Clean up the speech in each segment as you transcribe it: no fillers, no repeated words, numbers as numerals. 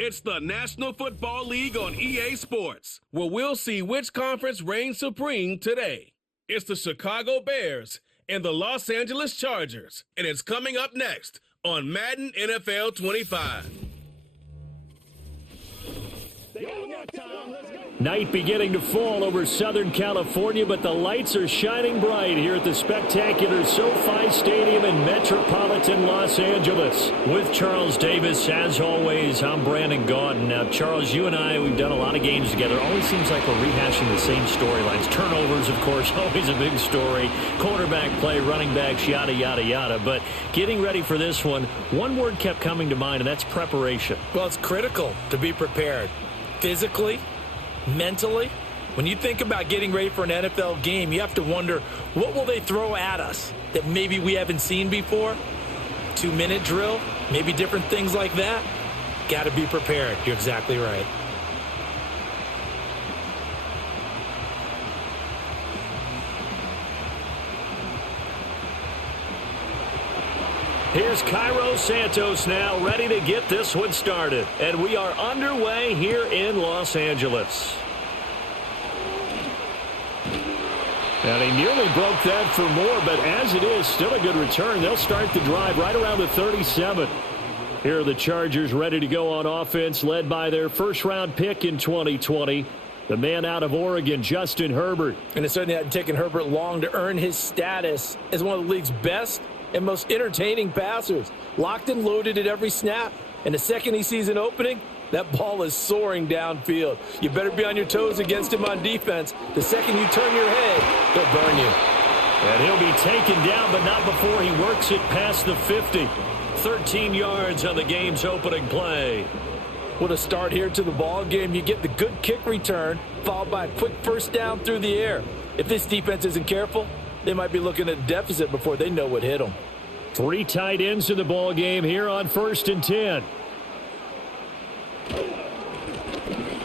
It's the National Football League on EA Sports, where we'll see which conference reigns supreme today. It's the Chicago Bears and the Los Angeles Chargers, and it's coming up next on Madden NFL 25. Night beginning to fall over Southern California, but the lights are shining bright here at the spectacular SoFi Stadium in metropolitan Los Angeles. With Charles Davis, as always, I'm Brandon Gaudin. Now, Charles, you and I, we've done a lot of games together. Always seems like we're rehashing the same storylines. Turnovers, of course, always a big story. Quarterback play, running backs, yada, yada, yada. But getting ready for this one word kept coming to mind, and that's preparation. Well, it's critical to be prepared. Physically, mentally, when you think about getting ready for an NFL game, you have to wonder, what will they throw at us that maybe we haven't seen before? 2-minute drill, maybe different things like that. Got to be prepared. You're exactly right. Here's Cairo Santos now, ready to get this one started. And we are underway here in Los Angeles. And he nearly broke that for more, but as it is, still a good return. They'll start the drive right around the 37. Here are the Chargers ready to go on offense, led by their first-round pick in 2020, the man out of Oregon, Justin Herbert. And it certainly hadn't taken Herbert long to earn his status as one of the league's best and most entertaining passers. Locked and loaded at every snap. And the second he sees an opening, that ball is soaring downfield. You better be on your toes against him on defense. The second you turn your head, he'll burn you. And he'll be taken down, but not before he works it past the 50. 13 yards on the game's opening play. What a start here to the ball game. You get the good kick return, followed by a quick first down through the air. If this defense isn't careful, they might be looking at a deficit before they know what hit them. 3 tight ends in the ball game here on 1st and 10.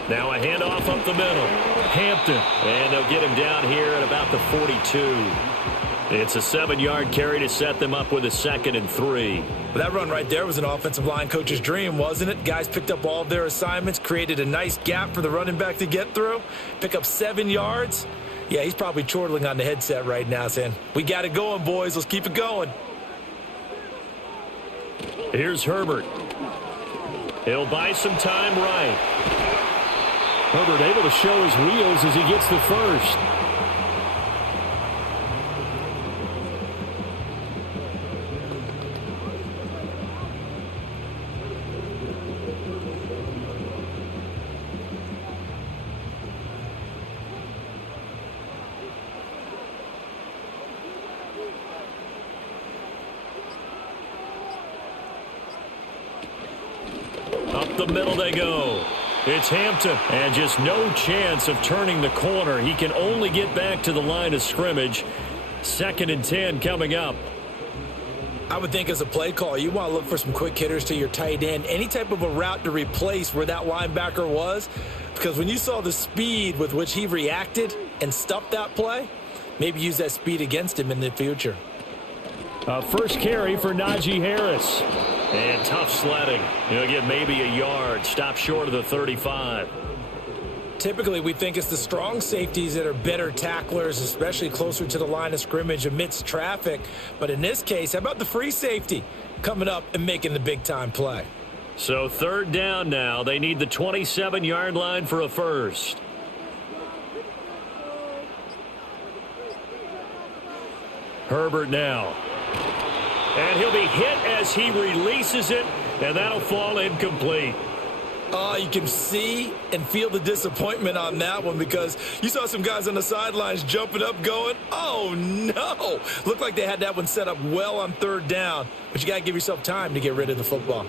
Now a handoff up the middle. Hampton, and they'll get him down here at about the 42. It's a 7-yard carry to set them up with a 2nd and 3. Well, that run right there was an offensive line coach's dream, wasn't it? Guys picked up all of their assignments, created a nice gap for the running back to get through, pick up 7 yards. Yeah, he's probably chortling on the headset right now saying, we got it going, boys. Let's keep it going. Here's Herbert. He'll buy some time right. Herbert able to show his wheels as he gets the first. Up the middle they go. It's Hampton, and just no chance of turning the corner. He can only get back to the line of scrimmage. 2nd and 10 coming up. I would think as a play call, you want to look for some quick hitters to your tight end. Any type of a route to replace where that linebacker was. Because when you saw the speed with which he reacted and stuffed that play, maybe use that speed against him in the future. First carry for Najee Harris. And tough sledding. He'll get maybe a yard. Stop short of the 35. Typically, we think it's the strong safeties that are better tacklers, especially closer to the line of scrimmage amidst traffic. But in this case, how about the free safety coming up and making the big-time play? So 3rd down now. They need the 27-yard line for a first. Herbert now. And he'll be hit as he releases it, and that'll fall incomplete. You can see and feel the disappointment on that one because you saw some guys on the sidelines jumping up going, oh, no. Looked like they had that one set up well on 3rd down, but you got to give yourself time to get rid of the football.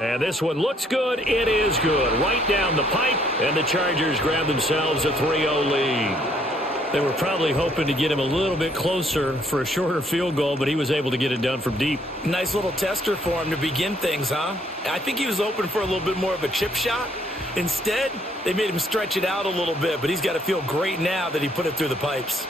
And this one looks good. It is good. Right down the pipe, and the Chargers grab themselves a 3-0 lead. They were probably hoping to get him a little bit closer for a shorter field goal, but he was able to get it done from deep. Nice little tester for him to begin things, huh? I think he was open for a little bit more of a chip shot. Instead, they made him stretch it out a little bit, but he's got to feel great now that he put it through the pipes.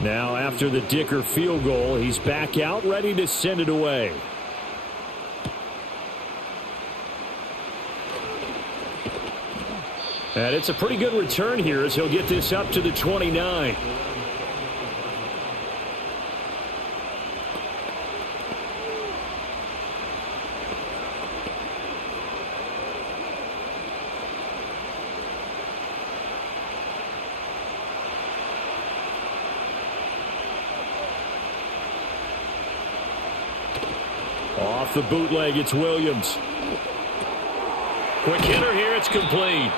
Now after the Dicker field goal, he's back out ready to send it away. And it's a pretty good return here as he'll get this up to the 29. Off the bootleg, it's Williams. Quick hitter here, it's complete.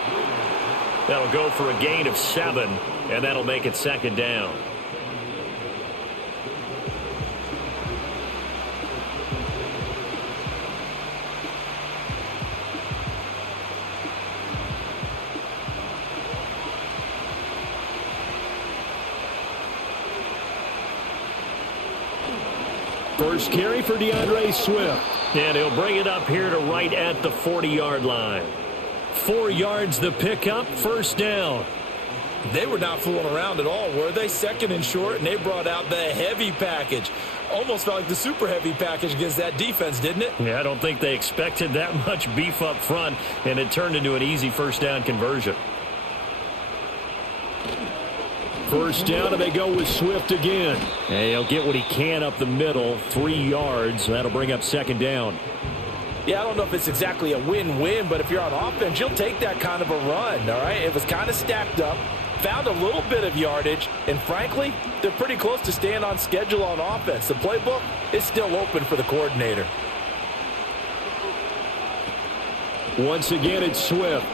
That'll go for a gain of 7, and that'll make it second down. First carry for DeAndre Swift. And he'll bring it up here to right at the 40-yard line. 4 yards the pickup, first down. They were not fooling around at all, were they? Second and short, and they brought out the heavy package. Almost felt like the super heavy package against that defense, didn't it? Yeah, I don't think they expected that much beef up front, and it turned into an easy first down conversion. First down, and they go with Swift again. And he'll get what he can up the middle, 3 yards. That'll bring up second down. Yeah, I don't know if it's exactly a win-win, but if you're on offense, you'll take that kind of a run, all right? It was kind of stacked up, found a little bit of yardage, and frankly, they're pretty close to staying on schedule on offense. The playbook is still open for the coordinator. Once again, it's Swift.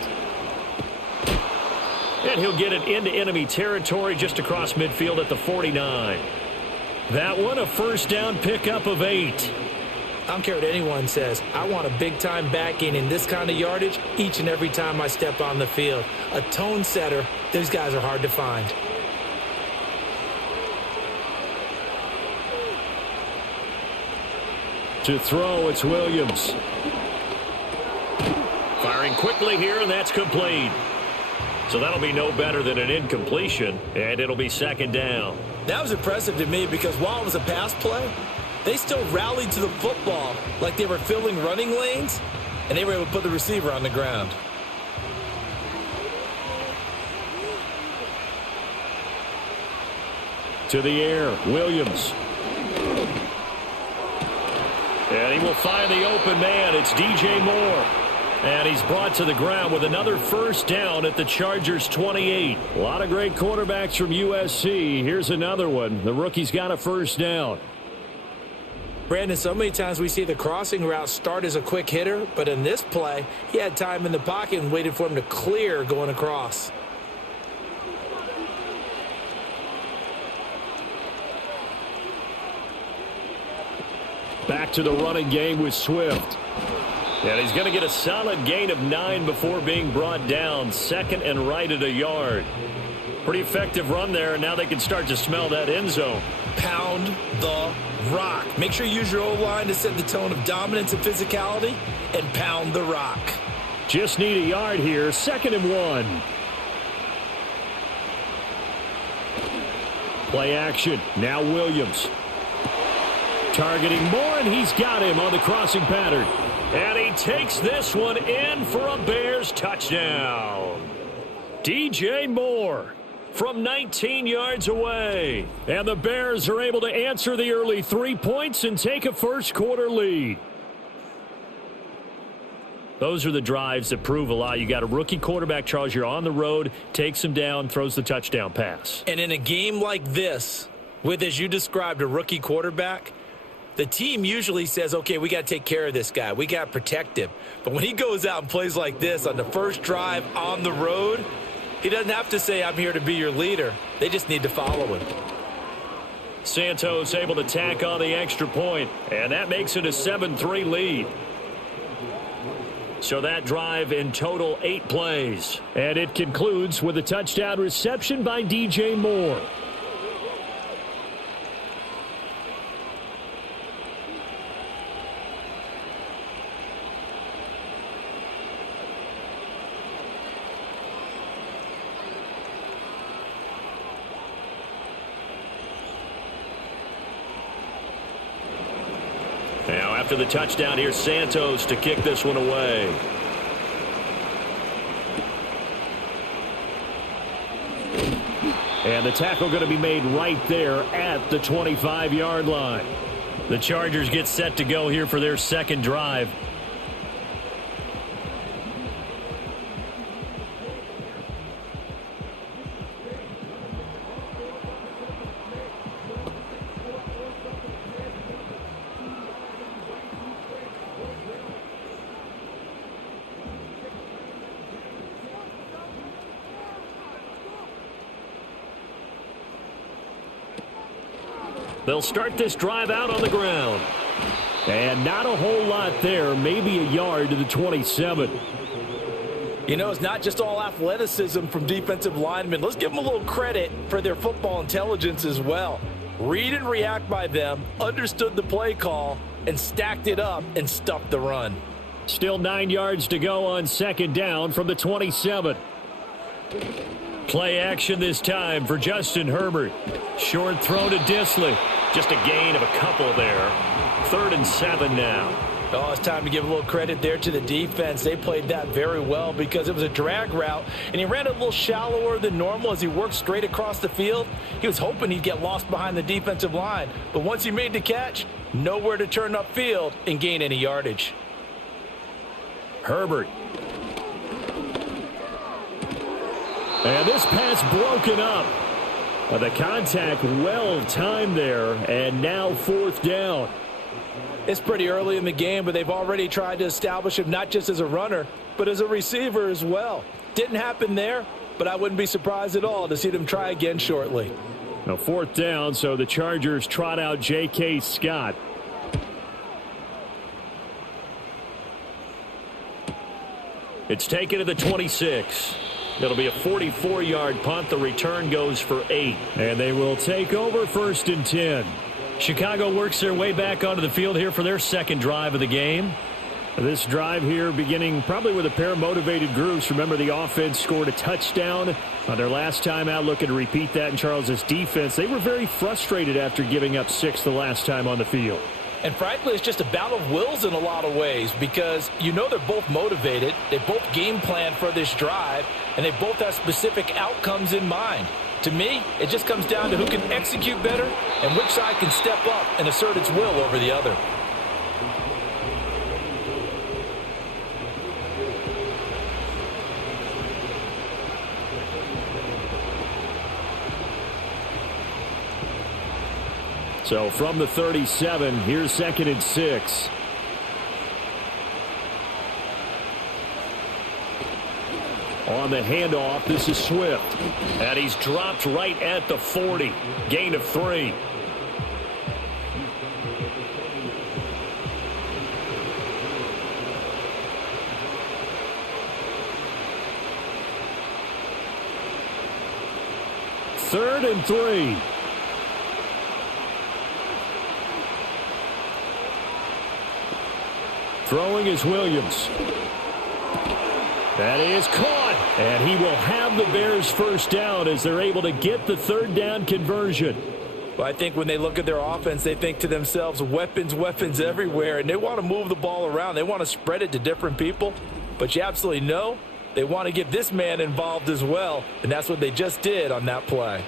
And he'll get it into enemy territory just across midfield at the 49. That one, a first down pickup of 8. I don't care what anyone says. I want a big-time back in this kind of yardage each and every time I step on the field. A tone setter, these guys are hard to find. To throw, it's Williams. Firing quickly here, and that's complete. So that'll be no better than an incompletion, and it'll be second down. That was impressive to me because while it was a pass play, they still rallied to the football like they were filling running lanes, and they were able to put the receiver on the ground. To the air, Williams. And he will find the open man. It's DJ Moore. And he's brought to the ground with another first down at the Chargers' 28. A lot of great quarterbacks from USC. Here's another one. The rookie's got a first down. Brandon, so many times we see the crossing route start as a quick hitter, but in this play, he had time in the pocket and waited for him to clear going across. Back to the running game with Swift. And he's going to get a solid gain of 9 before being brought down. Second and right at a yard. Pretty effective run there, and now they can start to smell that end zone. Pound the rock. Make sure you use your O-line to set the tone of dominance and physicality, and pound the rock. Just need a yard here. Second and 1. Play action. Now Williams. Targeting Moore, and he's got him on the crossing pattern. And he takes this one in for a Bears touchdown. DJ Moore from 19 yards away. And the Bears are able to answer the early 3 points and take a first quarter lead. Those are the drives that prove a lot. You got a rookie quarterback, Charles. You're on the road, takes him down, throws the touchdown pass. And in a game like this, with, as you described, a rookie quarterback, the team usually says, okay, we got to take care of this guy. We got to protect him. But when he goes out and plays like this on the first drive on the road, he doesn't have to say, I'm here to be your leader. They just need to follow him. Santos able to tack on the extra point, and that makes it a 7-3 lead. So that drive in total 8 plays. And it concludes with a touchdown reception by DJ Moore. Now after the touchdown, here's Santos to kick this one away. And the tackle going to be made right there at the 25-yard line. The Chargers get set to go here for their second drive. They'll start this drive out on the ground. And not a whole lot there, maybe a yard to the 27. You know, it's not just all athleticism from defensive linemen. Let's give them a little credit for their football intelligence as well. Read and react by them, understood the play call, and stacked it up and stuffed the run. Still 9 yards to go on second down from the 27. Play action this time for Justin Herbert. Short throw to Disley. Just a gain of a couple there. 3rd and 7 now. Oh, it's time to give a little credit there to the defense. They played that very well because it was a drag route, and he ran a little shallower than normal as he worked straight across the field. He was hoping he'd get lost behind the defensive line, but once he made the catch, nowhere to turn upfield and gain any yardage. Herbert. And this pass broken up. The contact well timed there, and now 4th down. It's pretty early in the game, but they've already tried to establish him not just as a runner, but as a receiver as well. Didn't happen there, but I wouldn't be surprised at all to see them try again shortly. Now 4th down, so the Chargers trot out J.K. Scott. It's taken to the 26. It'll be a 44-yard punt. The return goes for 8. And they will take over 1st and 10. Chicago works their way back onto the field here for their second drive of the game. This drive here beginning probably with a pair of motivated groups. Remember, the offense scored a touchdown on their last time out. Looking to repeat that in Charles's defense. They were very frustrated after giving up 6 the last time on the field. And frankly, it's just a battle of wills in a lot of ways because you know they're both motivated. They both game plan for this drive, and they both have specific outcomes in mind. To me, it just comes down to who can execute better and which side can step up and assert its will over the other. So from the 37, here's 2nd and 6. On the handoff, this is Swift. And he's dropped right at the 40. Gain of 3. Third and 3. Throwing is Williams. That is caught. And he will have the Bears first down as they're able to get the 3rd down conversion. Well, I think when they look at their offense, they think to themselves, weapons, weapons everywhere. And they want to move the ball around. They want to spread it to different people. But you absolutely know they want to get this man involved as well. And that's what they just did on that play.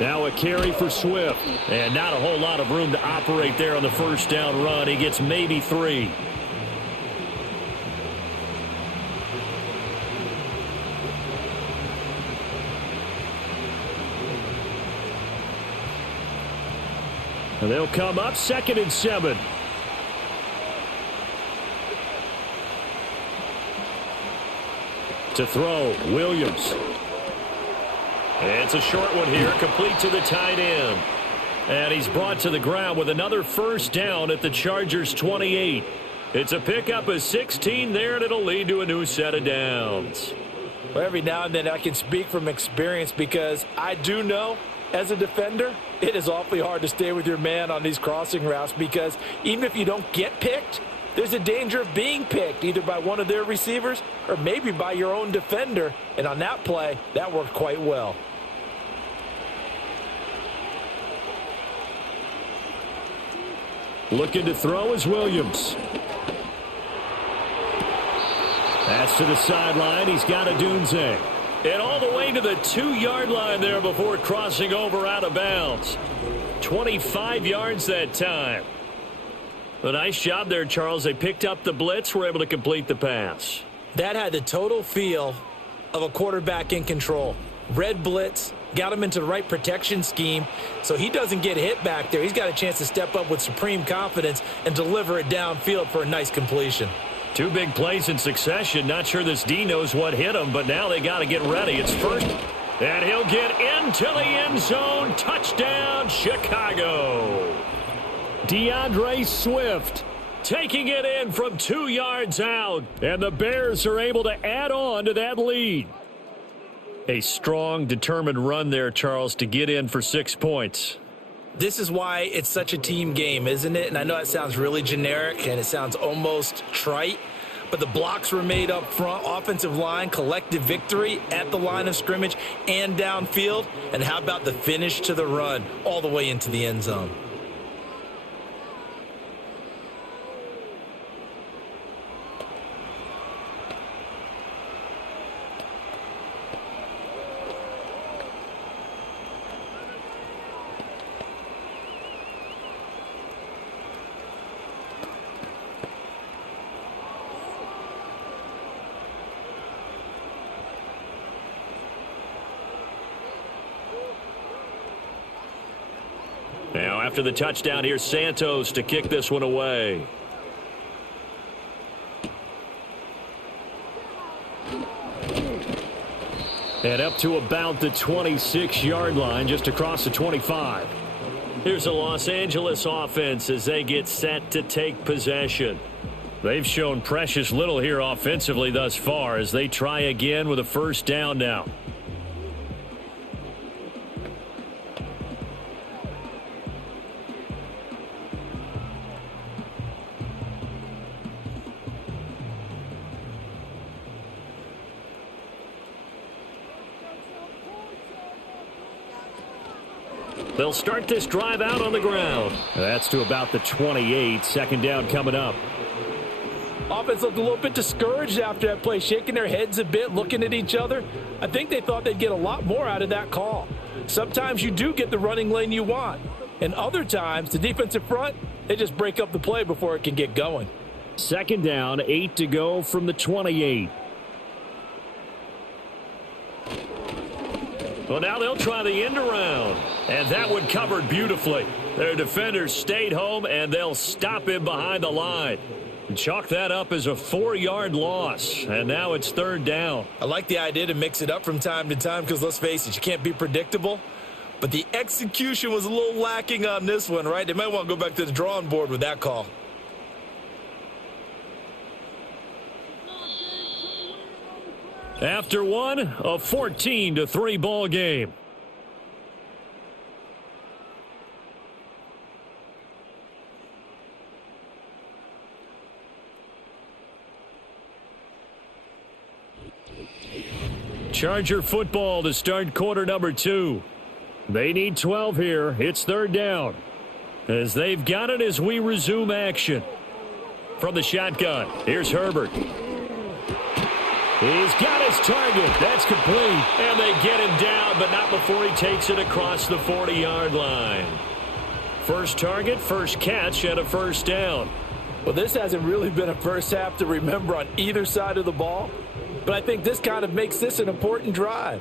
Now a carry for Swift. And not a whole lot of room to operate there on the first down run. He gets maybe 3. And they'll come up 2nd and 7. To throw, Williams. It's a short one here, complete to the tight end. And he's brought to the ground with another first down at the Chargers' 28. It's a pickup of 16 there, and it'll lead to a new set of downs. Well, every now and then I can speak from experience because I do know, as a defender, it is awfully hard to stay with your man on these crossing routes because even if you don't get picked, there's a danger of being picked either by one of their receivers or maybe by your own defender. And on that play, that worked quite well. Looking to throw is Williams. That's to the sideline. He's got a Dunze. And all the way to the 2-yard line there before crossing over out of bounds. 25 yards that time. A nice job there, Charles. They picked up the blitz, were able to complete the pass. That had the total feel of a quarterback in control. Red blitz, got him into the right protection scheme, so he doesn't get hit back there. He's got a chance to step up with supreme confidence and deliver it downfield for a nice completion. 2 big plays in succession. Not sure this D knows what hit him, but now they got to get ready. It's first, and he'll get into the end zone. Touchdown, Chicago. DeAndre Swift taking it in from 2 yards out, and the Bears are able to add on to that lead. A strong, determined run there, Charles, to get in for 6 points. This is why it's such a team game, isn't it? And I know it sounds really generic and it sounds almost trite, but the blocks were made up front, offensive line, collective victory at the line of scrimmage and downfield. And how about the finish to the run all the way into the end zone? Now, after the touchdown, here's Santos to kick this one away. And up to about the 26-yard line, just across the 25. Here's the Los Angeles offense as they get set to take possession. They've shown precious little here offensively thus far as they try again with a first down now. They'll start this drive out on the ground. That's to about the 28. Second down coming up. Offense looked a little bit discouraged after that play, shaking their heads a bit, looking at each other. I think they thought they'd get a lot more out of that call. Sometimes you do get the running lane you want. And other times, the defensive front, they just break up the play before it can get going. Second down, 8 to go from the 28. Well, now they'll try the end around. And that one covered beautifully. Their defenders stayed home, and they'll stop him behind the line. Chalk that up as a 4-yard loss, and now it's third down. I like the idea to mix it up from time to time because, let's face it, you can't be predictable. But the execution was a little lacking on this one, right? They might want to go back to the drawing board with that call. After one, a 14-3 ball game. Charger football to start quarter number 2. They need 12 here. It's third down. As they've got it as we resume action. From the shotgun, here's Herbert. He's got his target. That's complete. And they get him down, but not before he takes it across the 40-yard line. First target, first catch, and a first down. Well, this hasn't really been a first half to remember on either side of the ball. But I think this kind of makes this an important drive.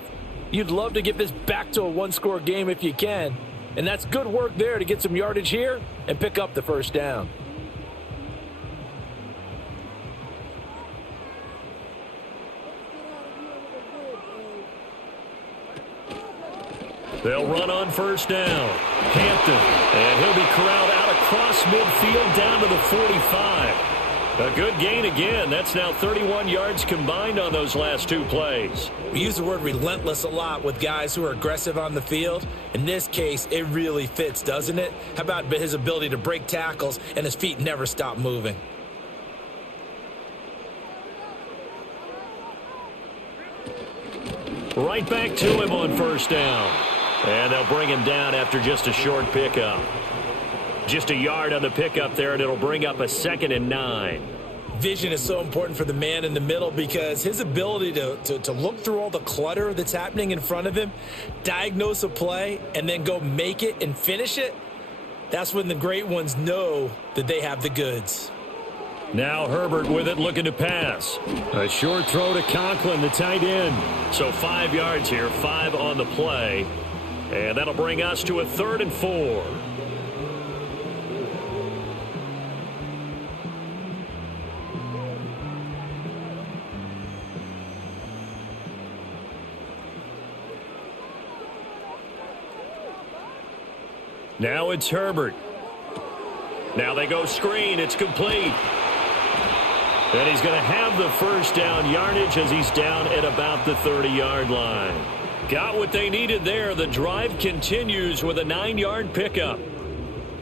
You'd love to get this back to a one-score game if you can. And that's good work there to get some yardage here and pick up the first down. They'll run on first down. Hampton. And he'll be corralled out across midfield down to the 45. A good gain again. That's now 31 yards combined on those last 2 plays. We use the word relentless a lot with guys who are aggressive on the field. In this case, it really fits, doesn't it? How about his ability to break tackles and his feet never stop moving? Right back to him on first down. And they'll bring him down after just a short pickup. Just a yard on the pickup there, and it'll bring up a 2nd and 9. Vision is so important for the man in the middle because his ability to look through all the clutter that's happening in front of him, diagnose a play, and then go make it and finish it, that's when the great ones know that they have the goods. Now Herbert with it, looking to pass. A short throw to Conklin, the tight end. So 5 yards here, 5 on the play. And that'll bring us to a 3rd and 4. Now it's Herbert. Now they go screen. It's complete. And he's going to have the first down yardage as he's down at about the 30-yard line. Got what they needed there. The drive continues with a 9-yard pickup.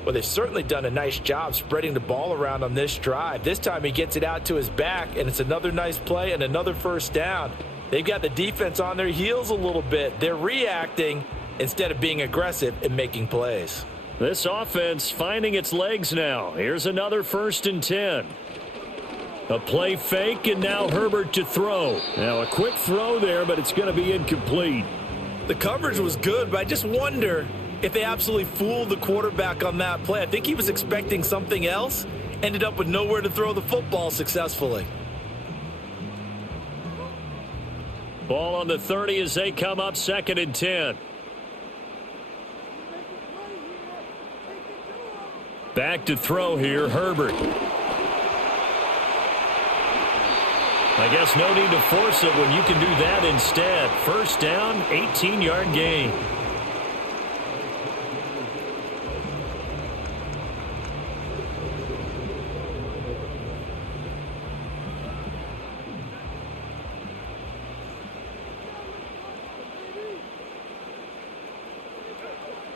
Well, they've certainly done a nice job spreading the ball around on this drive. This time he gets it out to his back, and it's another nice play and another first down. They've got the defense on their heels a little bit. They're reacting instead of being aggressive and making plays. This offense finding its legs now. Here's another 1st and 10. A play fake, and now Herbert to throw. Now a quick throw there, but it's going to be incomplete. The coverage was good, but I just wonder if they absolutely fooled the quarterback on that play. I think he was expecting something else, ended up with nowhere to throw the football successfully. Ball on the 30 as they come up 2nd and 10. Back to throw here, Herbert. I guess no need to force it when you can do that instead. First down, 18-yard gain.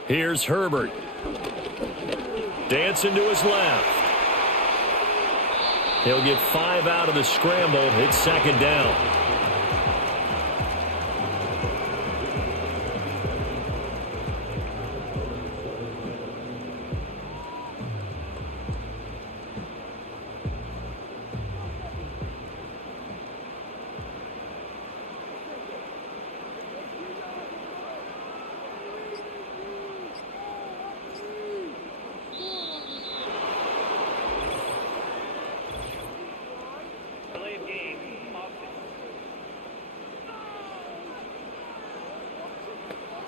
Here's Herbert. Dancing to his left. He'll get 5 out of the scramble. It's 2nd down.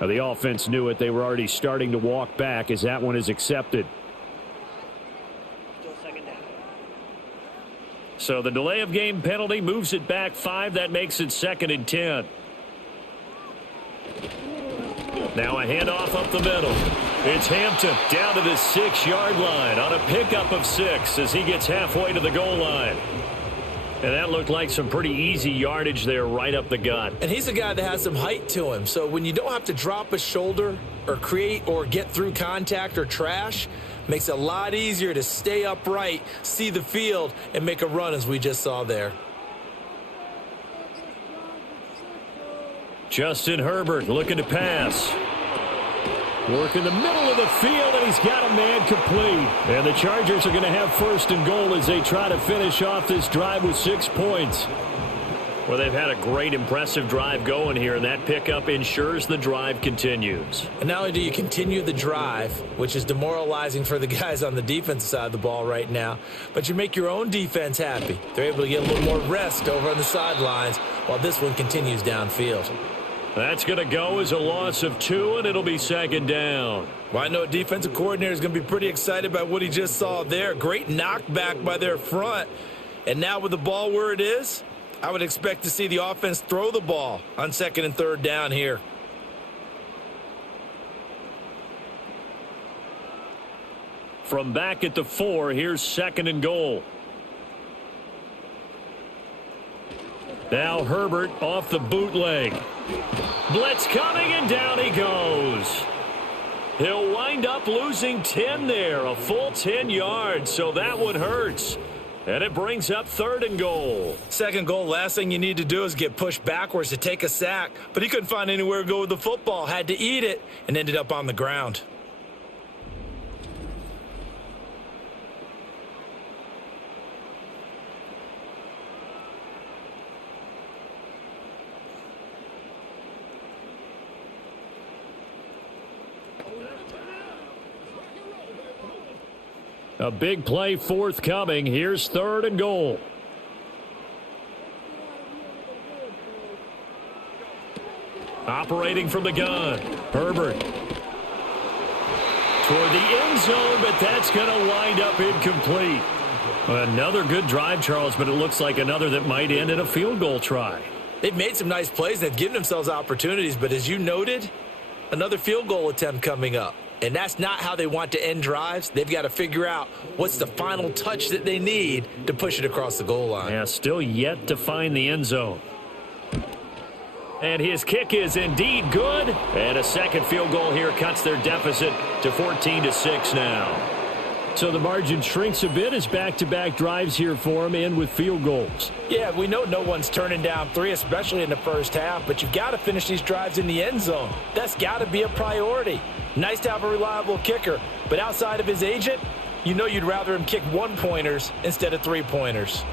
The offense knew it. They were already starting to walk back as that one is accepted. Still 2nd down. So the delay of game penalty moves it back 5. That makes it 2nd and 10. Now a handoff up the middle. It's Hampton down to the 6-yard line on a pickup of 6 as he gets halfway to the goal line. And that looked like some pretty easy yardage there right up the gut. And he's a guy that has some height to him. So when you don't have to drop a shoulder or create or get through contact or trash, makes it a lot easier to stay upright, see the field, and make a run as we just saw there. Justin Herbert looking to pass. Work in the middle of the field, and he's got a man complete. And the Chargers are going to have 1st and goal as they try to finish off this drive with 6 points. Well, they've had a great, impressive drive going here, and that pickup ensures the drive continues. And not only do you continue the drive, which is demoralizing for the guys on the defensive side of the ball right now, but you make your own defense happy. They're able to get a little more rest over on the sidelines while this one continues downfield. That's going to go as a loss of 2, and it'll be 2nd down. Well, I know a defensive coordinator is going to be pretty excited about what he just saw there. Great knockback by their front. And now with the ball where it is, I would expect to see the offense throw the ball on 2nd and 3rd down here. From back at the 4, here's 2nd and goal. Now Herbert off the bootleg. Blitz coming, and down he goes. He'll wind up losing 10 there, a full 10 yards, so that one hurts. And it brings up 3rd and goal. Second goal, last thing you need to do is get pushed backwards to take a sack. But he couldn't find anywhere to go with the football. Had to eat it and ended up on the ground. A big play forthcoming. Here's 3rd and goal. Operating from the gun. Herbert. Toward the end zone, but that's going to wind up incomplete. Another good drive, Charles, but it looks like another that might end in a field goal try. They've made some nice plays. They've given themselves opportunities, but as you noted, another field goal attempt coming up. And that's not how they want to end drives. They've got to figure out what's the final touch that they need to push it across the goal line. Yeah, still yet to find the end zone. And his kick is indeed good. And a second field goal here cuts their deficit to 14-6 now. So the margin shrinks a bit as back-to-back drives here for him, and with field goals. Yeah, we know no one's turning down 3, especially in the first half, but you've got to finish these drives in the end zone. That's got to be a priority. Nice to have a reliable kicker, but outside of his agent, you know you'd rather him kick 1-pointers instead of 3-pointers.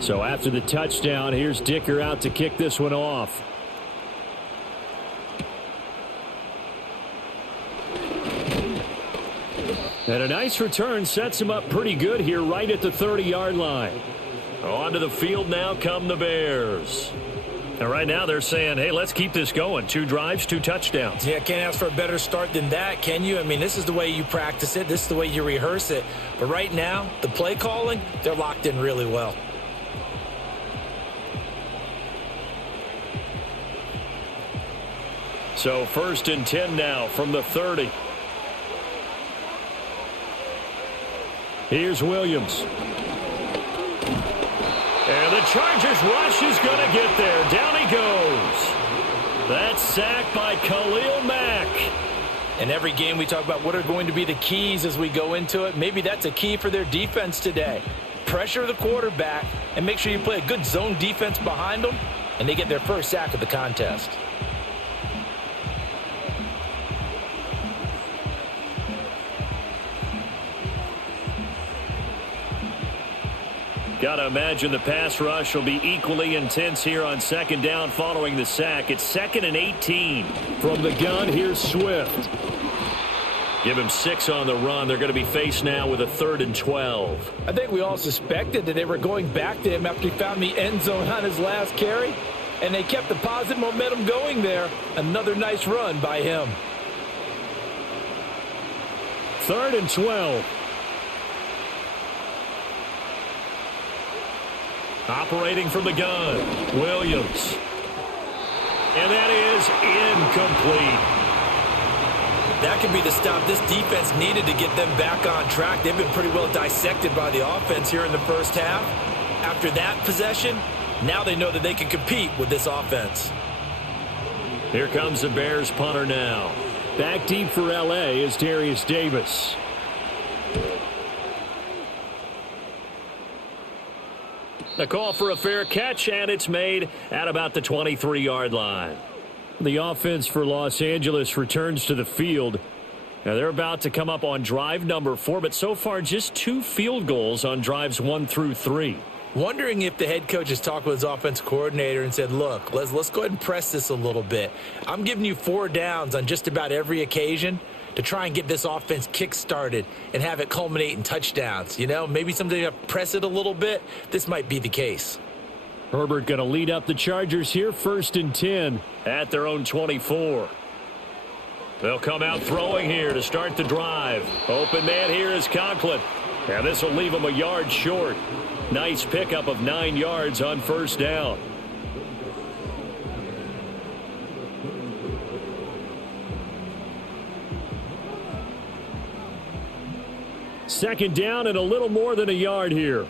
So after the touchdown, here's Dicker out to kick this one off. And a nice return sets him up pretty good here right at the 30-yard line. Onto the field now come the Bears. And right now they're saying, hey, let's keep this going. 2 drives, 2 touchdowns. Yeah, can't ask for a better start than that, can you? I mean, this is the way you practice it. This is the way you rehearse it. But right now, the play calling, they're locked in really well. So 1st and 10 now from the 30. Here's Williams. And the Chargers rush is going to get there. Down he goes. That's sacked by Khalil Mack. In every game we talk about what are going to be the keys as we go into it. Maybe that's a key for their defense today. Pressure the quarterback and make sure you play a good zone defense behind them, and they get their first sack of the contest. Got to imagine the pass rush will be equally intense here on 2nd down following the sack. It's 2nd and 18. From the gun, here's Swift. Give him 6 on the run. They're going to be faced now with a 3rd and 12. I think we all suspected that they were going back to him after he found the end zone on his last carry, and they kept the positive momentum going there. Another nice run by him. 3rd and 12. Operating from the gun, Williams. And that is incomplete. That could be the stop this defense needed to get them back on track. They've been pretty well dissected by the offense here in the first half. After that possession, now they know that they can compete with this offense. Here comes the Bears punter now. Back deep for L.A. is Darius Davis. A call for a fair catch, and it's made at about the 23-yard line. The offense for Los Angeles returns to the field. Now they're about to come up on drive number 4, but so far just 2 field goals on drives 1 through 3. Wondering if the head coach has talked with his offense coordinator and said, look, let's go ahead and press this a little bit. I'm giving you 4 downs on just about every occasion to try and get this offense kick-started and have it culminate in touchdowns. You know, maybe something to press it a little bit. This might be the case. Herbert going to lead up the Chargers here, 1st and 10 at their own 24. They'll come out throwing here to start the drive. Open man here is Conklin. And this will leave him a yard short. Nice pickup of 9 yards on 1st down. Second down and a little more than a yard here.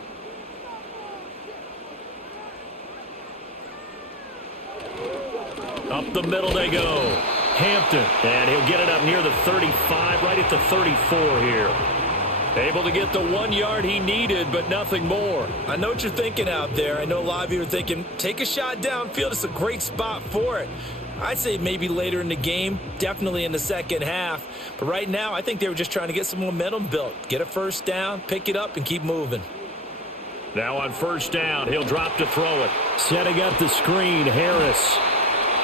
Up the middle they go. Hampton. And he'll get it up near the 35, right at the 34 here. Able to get the 1 yard he needed, but nothing more. I know what you're thinking out there. I know a lot of you are thinking, take a shot downfield. It's a great spot for it. I'd say maybe later in the game, definitely in the second half. But right now, I think they were just trying to get some momentum built. Get a first down, pick it up, and keep moving. Now on first down, he'll drop to throw it. Setting up the screen, Harris.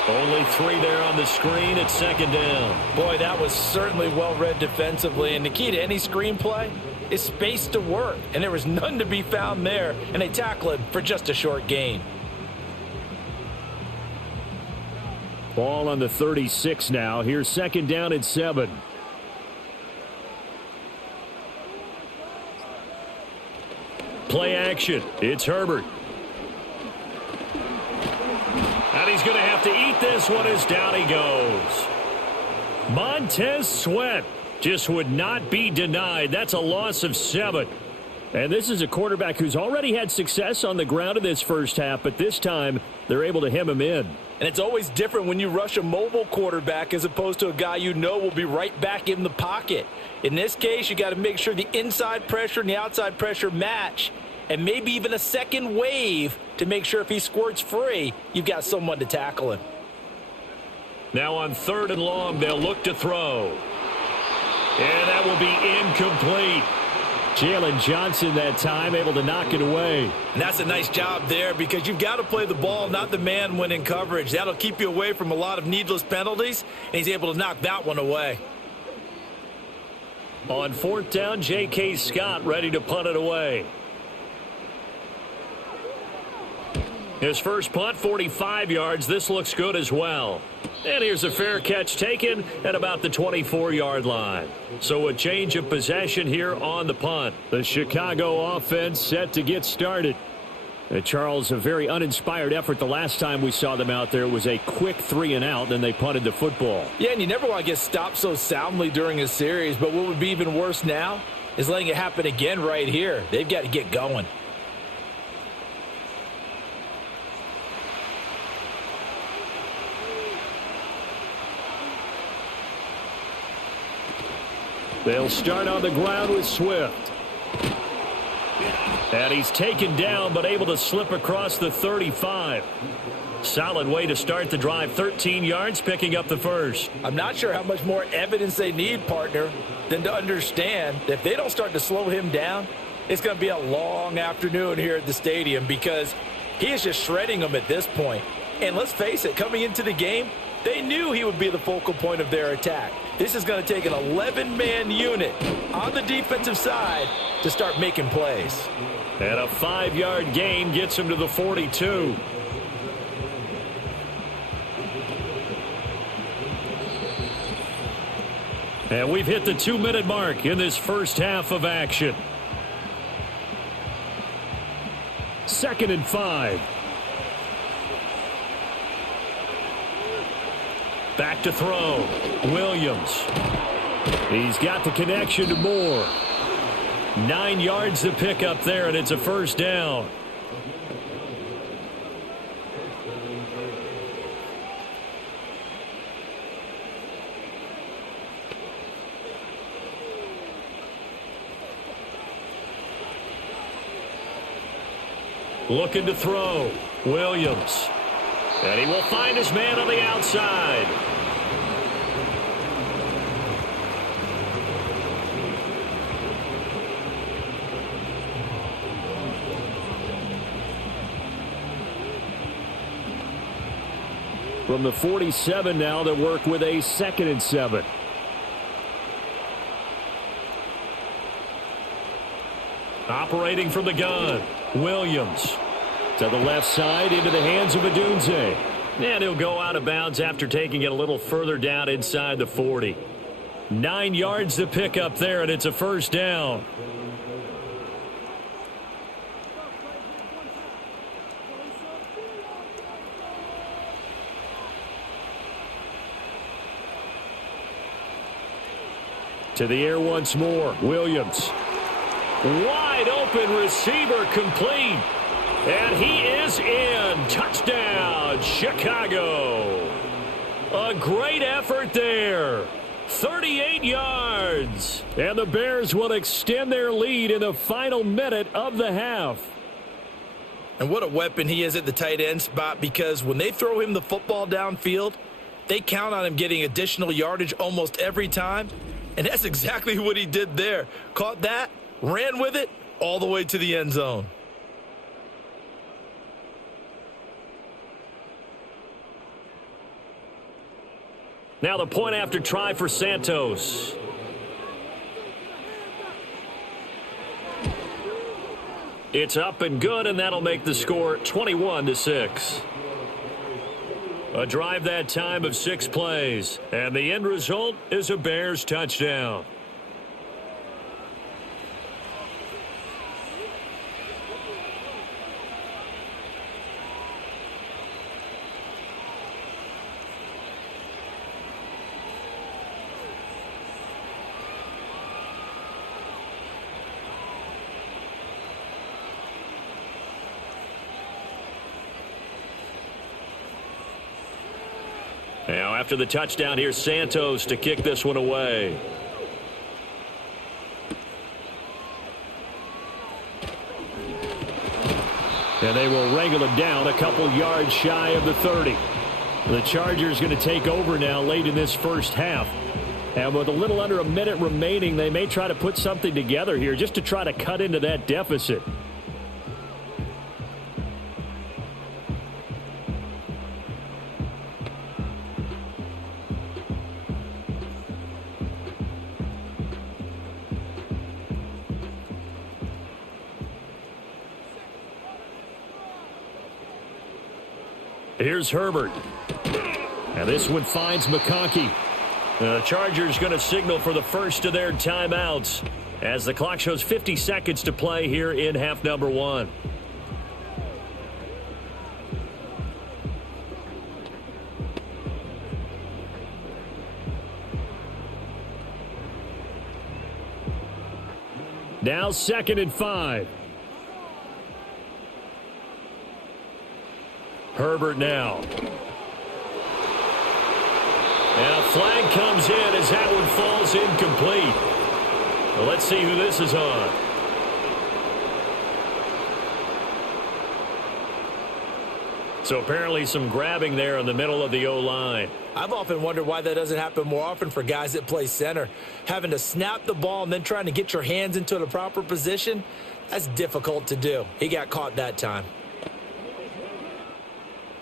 Only 3 there on the screen at second down. Boy, that was certainly well-read defensively. And the key to any screen play is space to work. And there was none to be found there. And they tackle it for just a short gain. Ball on the 36 now. Here's second down and 7. Play action. It's Herbert. And he's going to have to eat this one as down he goes. Montez Sweat just would not be denied. That's a loss of 7. And this is a quarterback who's already had success on the ground in this first half, but this time they're able to hem him in. And it's always different when you rush a mobile quarterback as opposed to a guy you know will be right back in the pocket. In this case, you got to make sure the inside pressure and the outside pressure match, and maybe even a second wave to make sure if he squirts free, you've got someone to tackle him. Now on 3rd and long, they'll look to throw. And that will be incomplete. Jalen Johnson that time able to knock it away. And that's a nice job there because you've got to play the ball, not the man when in coverage. That'll keep you away from a lot of needless penalties, and he's able to knock that one away. On 4th down, J.K. Scott ready to punt it away. His first punt, 45 yards. This looks good as well. And here's a fair catch taken at about the 24-yard line. So a change of possession here on the punt. The Chicago offense set to get started. Charles, a very uninspired effort the last time we saw them out there. It was a quick 3-and-out, then they punted the football. Yeah, and you never want to get stopped so soundly during a series. But what would be even worse now is letting it happen again right here. They've got to get going. They'll start on the ground with Swift. And he's taken down but able to slip across the 35. Solid way to start the drive. 13 yards, picking up the first. I'm not sure how much more evidence they need, partner, than to understand that if they don't start to slow him down, it's going to be a long afternoon here at the stadium because he is just shredding them at this point. And let's face it, coming into the game, they knew he would be the focal point of their attack. This is going to take an 11-man unit on the defensive side to start making plays. And a 5-yard gain gets him to the 42. And we've hit the 2-minute mark in this first half of action. 2nd and 5. Back to throw. Williams. He's got the connection to Moore. 9 yards to pick up there, and it's a first down. Looking to throw. Williams. And he will find his man on the outside. From the 47 now, they work with a 2nd and 7. Operating from the gun, Williams. To the left side, into the hands of Adunze. And he'll go out of bounds after taking it a little further down inside the 40. 9 yards to pick up there, and it's a first down. To the air once more, Williams. Wide open receiver complete. And he is in. Touchdown, Chicago. A great effort there. 38 yards. And the Bears will extend their lead in the final minute of the half. And what a weapon he is at the tight end spot, because when they throw him the football downfield, they count on him getting additional yardage almost every time. And that's exactly what he did there. Caught that, ran with it, all the way to the end zone. Now the point after try for Santos. It's up and good, and that'll make the score 21-6. A drive that time of 6 plays, and the end result is a Bears touchdown. Now, after the touchdown, here's Santos to kick this one away. And they will wrangle it down a couple yards shy of the 30. The Chargers going to take over now late in this first half. And with a little under a minute remaining, they may try to put something together here just to try to cut into that deficit. Here's Herbert. And this one finds McConkey. The Chargers going to signal for the first of their timeouts as the clock shows 50 seconds to play here in half number 1. Now 2nd and 5. Herbert now. And a flag comes in as that one falls incomplete. Well, let's see who this is on. So apparently some grabbing there in the middle of the O-line. I've often wondered why that doesn't happen more often for guys that play center. Having to snap the ball and then trying to get your hands into the proper position, that's difficult to do. He got caught that time.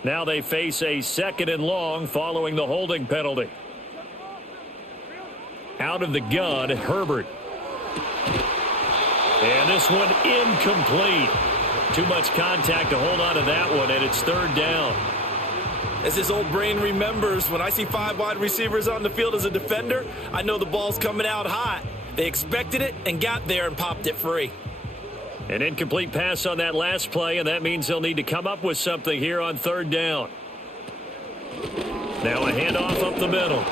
Now they face a 2nd and long following the holding penalty. Out of the gun, Herbert. And this one incomplete. Too much contact to hold on to that one, and it's 3rd down. As his old brain remembers, when I see 5 wide receivers on the field as a defender, I know the ball's coming out hot. They expected it and got there and popped it free. An incomplete pass on that last play, and that means they'll need to come up with something here on 3rd down. Now a handoff up the middle.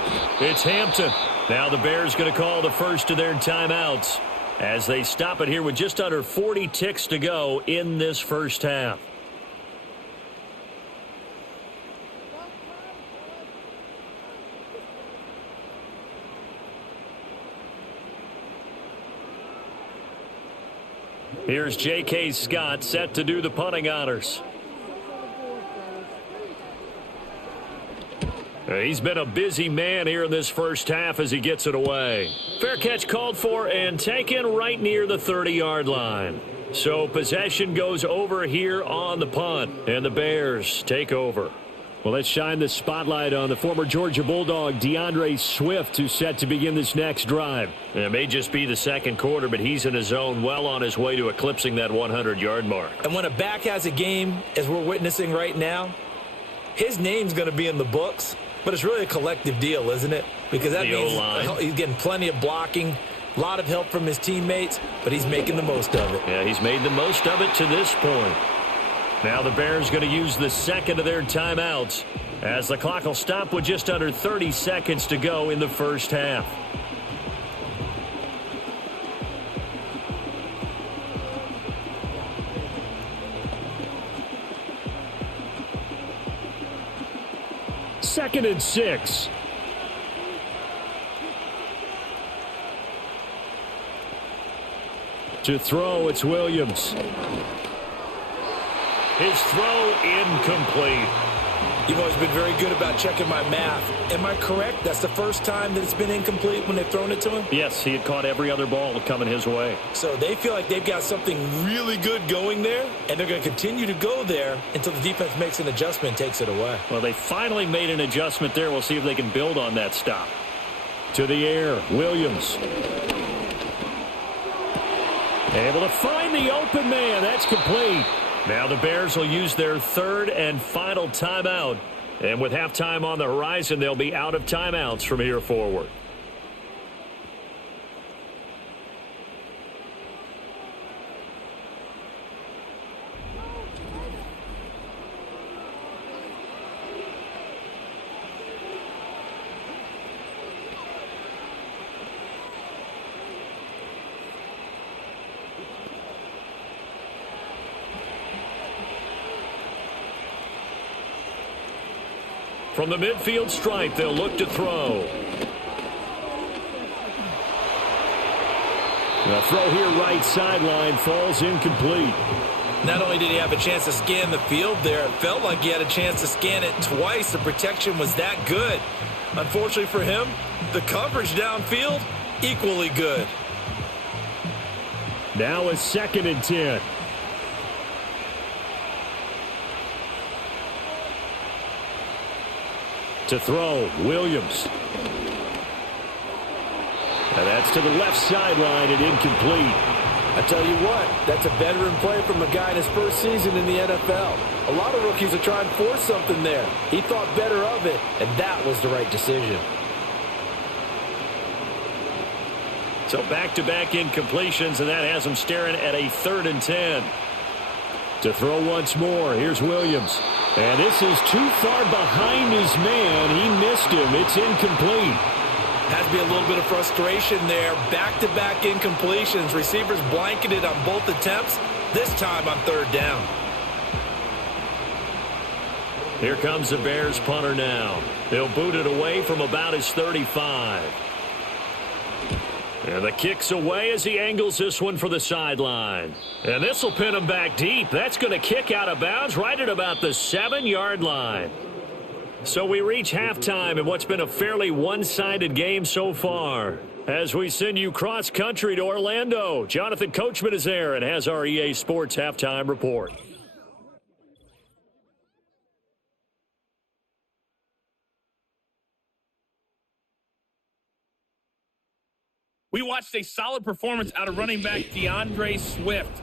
It's Hampton. Now the Bears going to call the first of their timeouts as they stop it here with just under 40 ticks to go in this first half. Here's J.K. Scott set to do the punting honors. He's been a busy man here in this first half as he gets it away. Fair catch called for and taken right near the 30-yard line. So possession goes over here on the punt, and the Bears take over. Well, let's shine the spotlight on the former Georgia Bulldog, DeAndre Swift, who's set to begin this next drive. It may just be the second quarter, but he's in his zone, well on his way to eclipsing that 100-yard mark. And when a back has a game, as we're witnessing right now, his name's going to be in the books, but it's really a collective deal, isn't it? Because that means he's getting plenty of blocking, a lot of help from his teammates, but he's making the most of it. Yeah, he's made the most of it to this point. Now the Bears going to use the second of their timeouts as the clock will stop with just under 30 seconds to go in the first half. 2nd and 6. To throw, it's Williams. His throw incomplete. You've always been very good about checking my math. Am I correct? That's the first time that it's been incomplete when they've thrown it to him? Yes, he had caught every other ball coming his way. So they feel like they've got something really good going there, and they're going to continue to go there until the defense makes an adjustment and takes it away. Well, they finally made an adjustment there. We'll see if they can build on that stop. To the air, Williams. Able to find the open man. That's complete. Now the Bears will use their 3rd and final timeout. And with halftime on the horizon, they'll be out of timeouts from here forward. From the midfield stripe, they'll look to throw. The throw here, right sideline, falls incomplete. Not only did he have a chance to scan the field there, it felt like he had a chance to scan it twice. The protection was that good. Unfortunately for him, the coverage downfield, equally good. Now a 2nd and 10. To throw, Williams. And that's to the left sideline and incomplete. I tell you what, that's a veteran play from a guy in his first season in the NFL. A lot of rookies are trying to force something there. He thought better of it, and that was the right decision. So back-to-back incompletions, and that has him staring at a 3rd and 10. To throw once more, here's Williams. And this is too far behind his man. He missed him. It's incomplete. Has to be a little bit of frustration there. Back-to-back incompletions. Receivers blanketed on both attempts. This time on 3rd down. Here comes the Bears punter now. They'll boot it away from about his 35. And the kick's away as he angles this one for the sideline. And this will pin him back deep. That's going to kick out of bounds right at about the 7-yard line. So we reach halftime in what's been a fairly one-sided game so far. As we send you cross-country to Orlando, Jonathan Coachman is there and has our EA Sports halftime report. We watched a solid performance out of running back DeAndre Swift.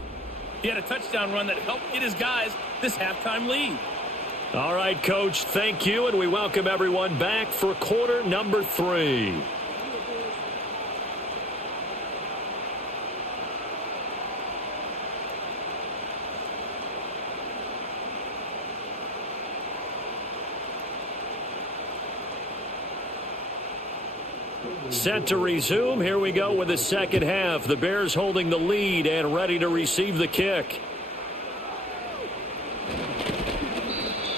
He had a touchdown run that helped get his guys this halftime lead. All right, Coach, thank you, and we welcome everyone back for quarter number 3. Set to resume. Here we go with the second half. The Bears holding the lead and ready to receive the kick.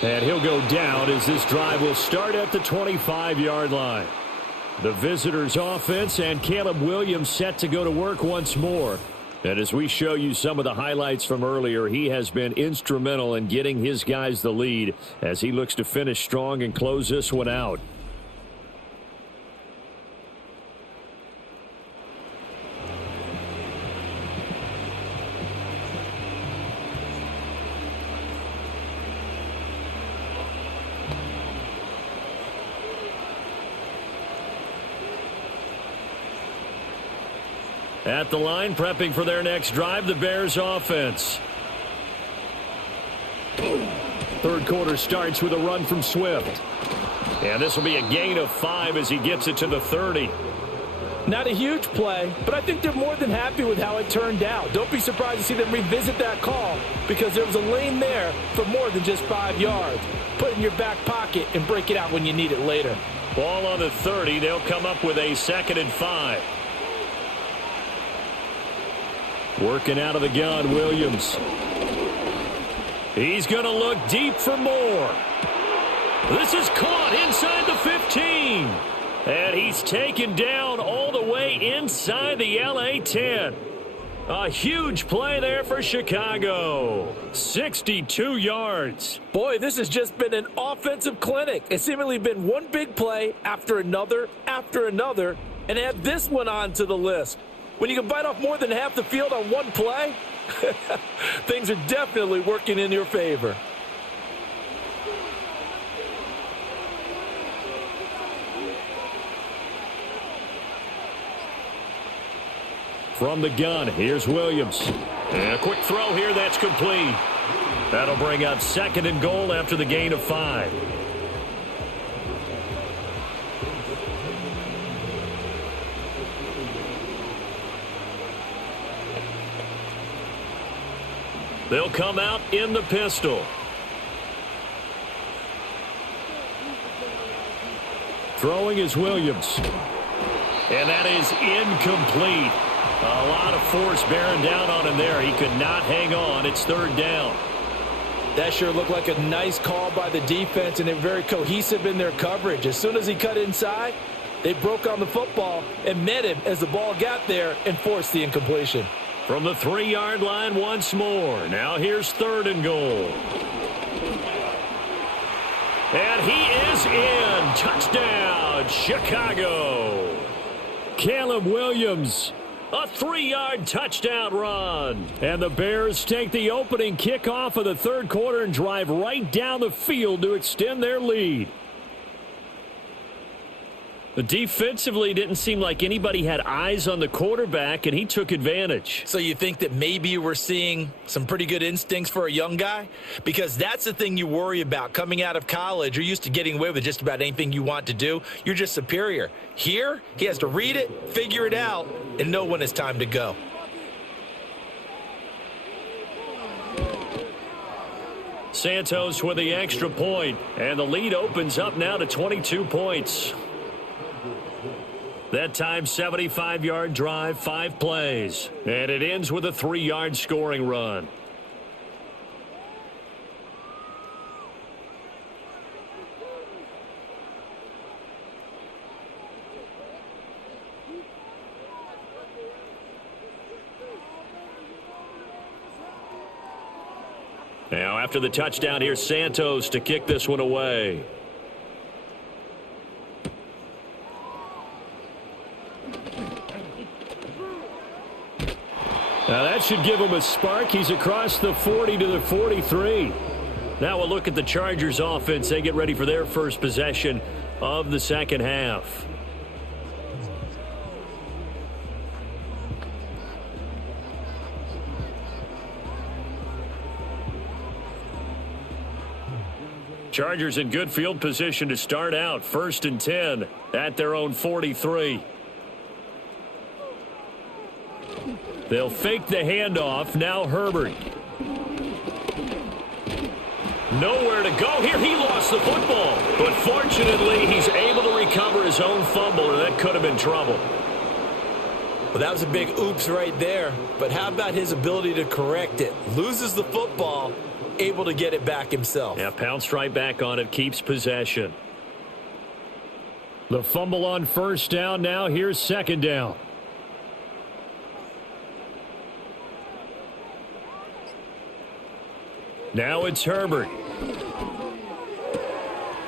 And he'll go down as this drive will start at the 25-yard line. The visitors' offense and Caleb Williams set to go to work once more. And as we show you some of the highlights from earlier, he has been instrumental in getting his guys the lead as he looks to finish strong and close this one out. At the line, prepping for their next drive, the Bears offense. Third quarter starts with a run from Swift. And this will be a gain of 5 as he gets it to the 30. Not a huge play, but I think they're more than happy with how it turned out. Don't be surprised to see them revisit that call because there was a lane there for more than just 5 yards. Put it in your back pocket and break it out when you need it later. Ball on the 30. They'll come up with a 2nd and 5. Working out of the gun, Williams. He's going to look deep for more. This is caught inside the 15. And he's taken down all the way inside the LA 10. A huge play there for Chicago. 62 yards. Boy, this has just been an offensive clinic. It's seemingly been one big play after another, and add this one on to the list. When you can bite off more than half the field on one play, things are definitely working in your favor. From the gun, here's Williams. And a quick throw here, that's complete. That'll bring up 2nd and goal after the gain of 5. They'll come out in the pistol. Throwing is Williams. And that is incomplete. A lot of force bearing down on him there. He could not hang on. It's 3rd down. That sure looked like a nice call by the defense, and they're very cohesive in their coverage. As soon as he cut inside, they broke on the football and met him as the ball got there and forced the incompletion. From the 3-yard line once more. Now here's 3rd and goal. And he is in. Touchdown, Chicago. Caleb Williams. A 3-yard touchdown run. And the Bears take the opening kickoff of the 3rd quarter and drive right down the field to extend their lead. But defensively, didn't seem like anybody had eyes on the quarterback, and he took advantage. So you think that maybe we're seeing some pretty good instincts for a young guy? Because that's the thing you worry about coming out of college. You're used to getting away with just about anything you want to do. You're just superior. Here, he has to read it, figure it out, and know when it's time to go. Santos with the extra point, and the lead opens up now to 22 points. That time, 75-yard drive, 5 plays. And it ends with a 3-yard scoring run. Now, after the touchdown, here's Santos to kick this one away. Now that should give him a spark. He's across the 40 to the 43. Now we'll look at the Chargers offense. They get ready for their first possession of the second half. Chargers in good field position to start out. 1st and 10 at their own 43. They'll fake the handoff. Now Herbert. Nowhere to go here. He lost the football. But fortunately, he's able to recover his own fumble, or that could have been trouble. Well, that was a big oops right there. But how about his ability to correct it? Loses the football, able to get it back himself. Yeah, pounced right back on it, keeps possession. The fumble on 1st down. Now here's 2nd down. Now it's Herbert.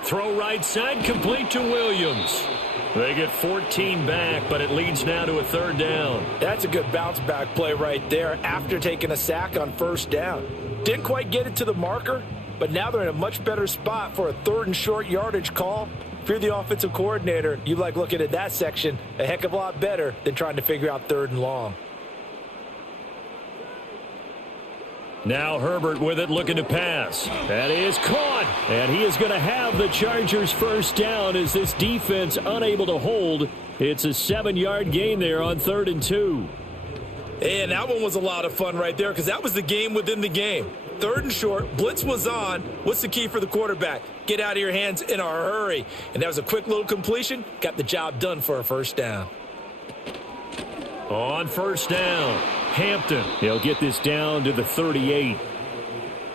Throw right side, complete to Williams. They get 14 back, but it leads now to a 3rd down. That's a good bounce back play right there after taking a sack on 1st down. Didn't quite get it to the marker, but now they're in a much better spot for a 3rd and short yardage call. If you're the offensive coordinator, you like looking at that section a heck of a lot better than trying to figure out 3rd and long. Now Herbert with it, looking to pass. That is caught. And he is going to have the Chargers' 1st down as this defense unable to hold. It's a 7-yard gain there on 3rd and 2. And that one was a lot of fun right there because that was the game within the game. 3rd and short, blitz was on. What's the key for the quarterback? Get out of your hands in a hurry. And that was a quick little completion. Got the job done for a 1st down. On 1st down, Hampton. He'll get this down to the 38.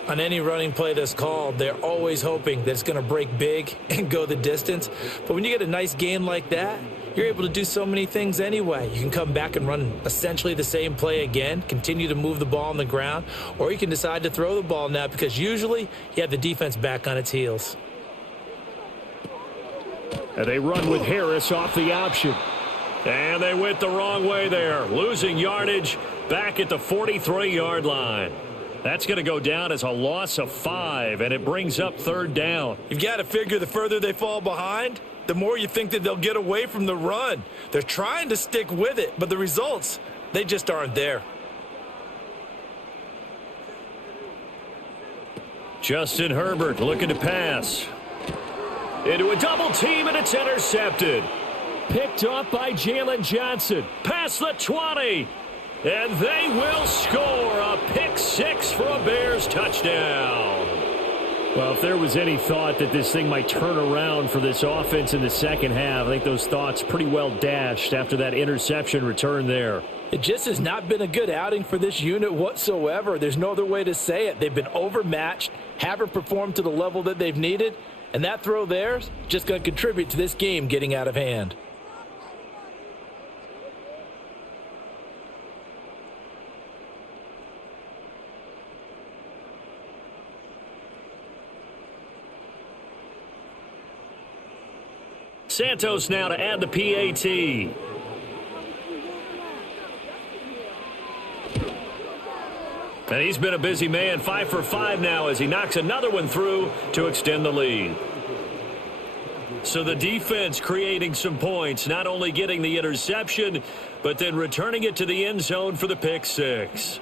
On any running play that's called, they're always hoping that it's going to break big and go the distance. But when you get a nice game like that, you're able to do so many things anyway. You can come back and run essentially the same play again, continue to move the ball on the ground, or you can decide to throw the ball now because usually you have the defense back on its heels. And they run with Harris off the option. And they went the wrong way there, losing yardage back at the 43-yard line. That's going to go down as a loss of 5, and it brings up third down. You've got to figure the further they fall behind, the more you think that they'll get away from the run. They're trying to stick with it, but the results, they just aren't there. Justin Herbert looking to pass. Into a double team, and it's intercepted. Picked up by Jalen Johnson. Past the 20. And they will score a pick 6 for a Bears touchdown. Well, if there was any thought that this thing might turn around for this offense in the second half, I think those thoughts pretty well dashed after that interception return there. It just has not been a good outing for this unit whatsoever. There's no other way to say it. They've been overmatched, haven't performed to the level that they've needed, and that throw there is just going to contribute to this game getting out of hand. Santos now to add the PAT. And he's been a busy man, 5 for 5 now as he knocks another one through to extend the lead. So the defense creating some points, not only getting the interception, but then returning it to the end zone for the pick 6.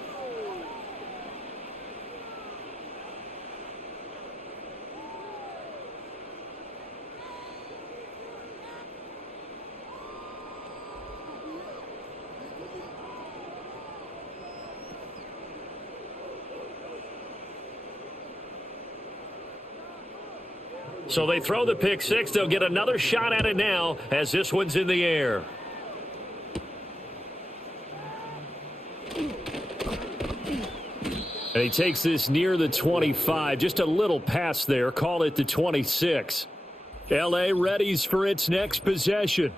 So they throw the pick 6. They'll get another shot at it now as this one's in the air. And he takes this near the 25. Just a little pass there. Call it the 26. L.A. readies for its next possession.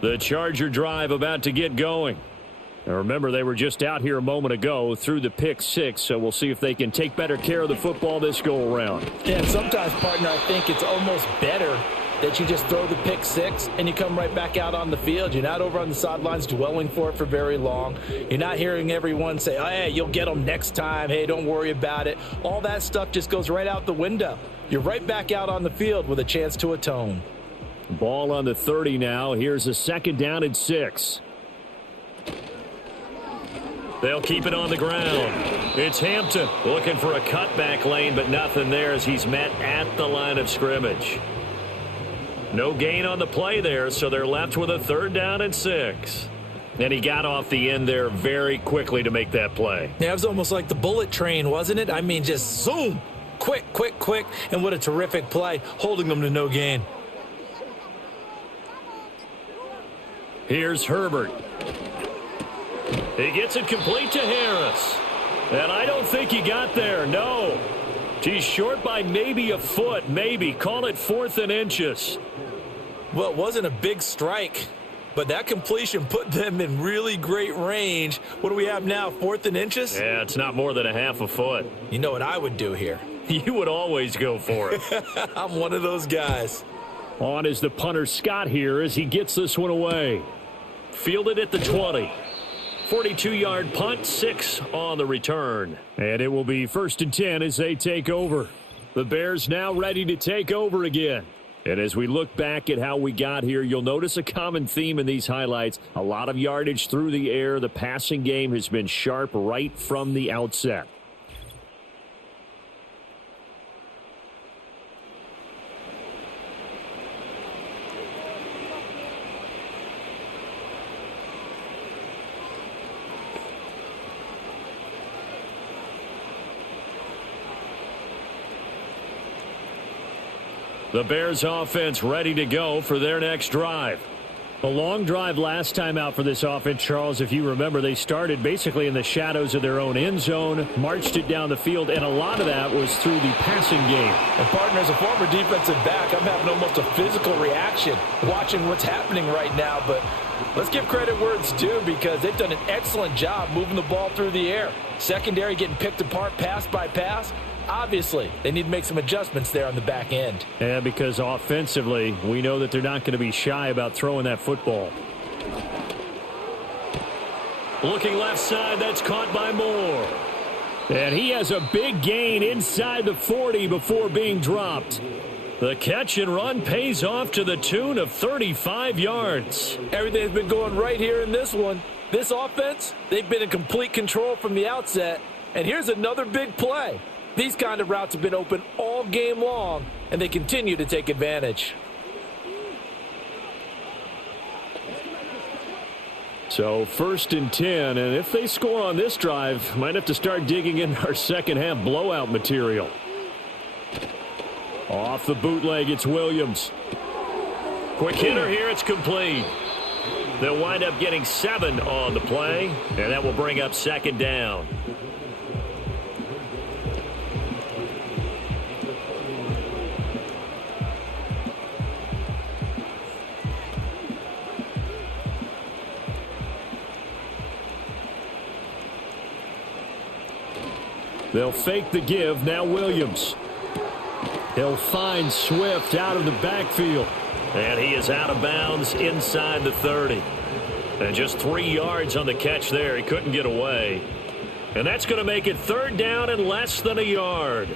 The Charger drive about to get going. Now remember, they were just out here a moment ago through the pick 6, so we'll see if they can take better care of the football this go around. Yeah, and sometimes, partner, I think it's almost better that you just throw the pick 6 and you come right back out on the field. You're not over on the sidelines dwelling for it for very long. You're not hearing everyone say, oh, hey, you'll get them next time. Hey, don't worry about it. All that stuff just goes right out the window. You're right back out on the field with a chance to atone. Ball on the 30 now. Here's a second down and 6. They'll keep it on the ground. It's Hampton looking for a cutback lane, but nothing there as he's met at the line of scrimmage. No gain on the play there, so they're left with a third down and 6. And he got off the end there very quickly to make that play. Yeah, it was almost like the bullet train, wasn't it? I mean, just zoom. Quick, quick, quick. And what a terrific play, holding them to no gain. Here's Herbert. He gets it complete to Harris. And I don't think he got there, no. He's short by maybe a foot, maybe. Call it 4th and inches. Well, it wasn't a big strike, but that completion put them in really great range. What do we have now, 4th and inches? Yeah, it's not more than a half a foot. You know what I would do here? You would always go for it. I'm one of those guys. On is the punter Scott here as he gets this one away. Fielded at the 20. 42-yard punt, 6 on the return. And it will be 1st and 10 as they take over. The Bears now ready to take over again. And as we look back at how we got here, you'll notice a common theme in these highlights. A lot of yardage through the air. The passing game has been sharp right from the outset. The Bears offense ready to go for their next drive. A long drive last time out for this offense, Charles. If you remember, they started basically in the shadows of their own end zone, marched it down the field, and a lot of that was through the passing game. And, partner, as a former defensive back, I'm having almost a physical reaction watching what's happening right now. But let's give credit where it's due, because they've done an excellent job moving the ball through the air. Secondary getting picked apart pass by pass. Obviously, they need to make some adjustments there on the back end. Yeah, because offensively, we know that they're not going to be shy about throwing that football. Looking left side, that's caught by Moore. And he has a big gain inside the 40 before being dropped. The catch and run pays off to the tune of 35 yards. Everything's been going right here in this one. This offense, they've been in complete control from the outset. And here's another big play. These kind of routes have been open all game long, and they continue to take advantage. So 1st and 10, and if they score on this drive, might have to start digging in our second half blowout material. Off the bootleg, it's Williams. Quick hitter here, it's complete. They'll wind up getting 7 on the play, and that will bring up 2nd down. They'll fake the give. Now Williams. He'll find Swift out of the backfield. And he is out of bounds inside the 30. And just 3 yards on the catch there. He couldn't get away. And that's going to make it 3rd down and less than a yard.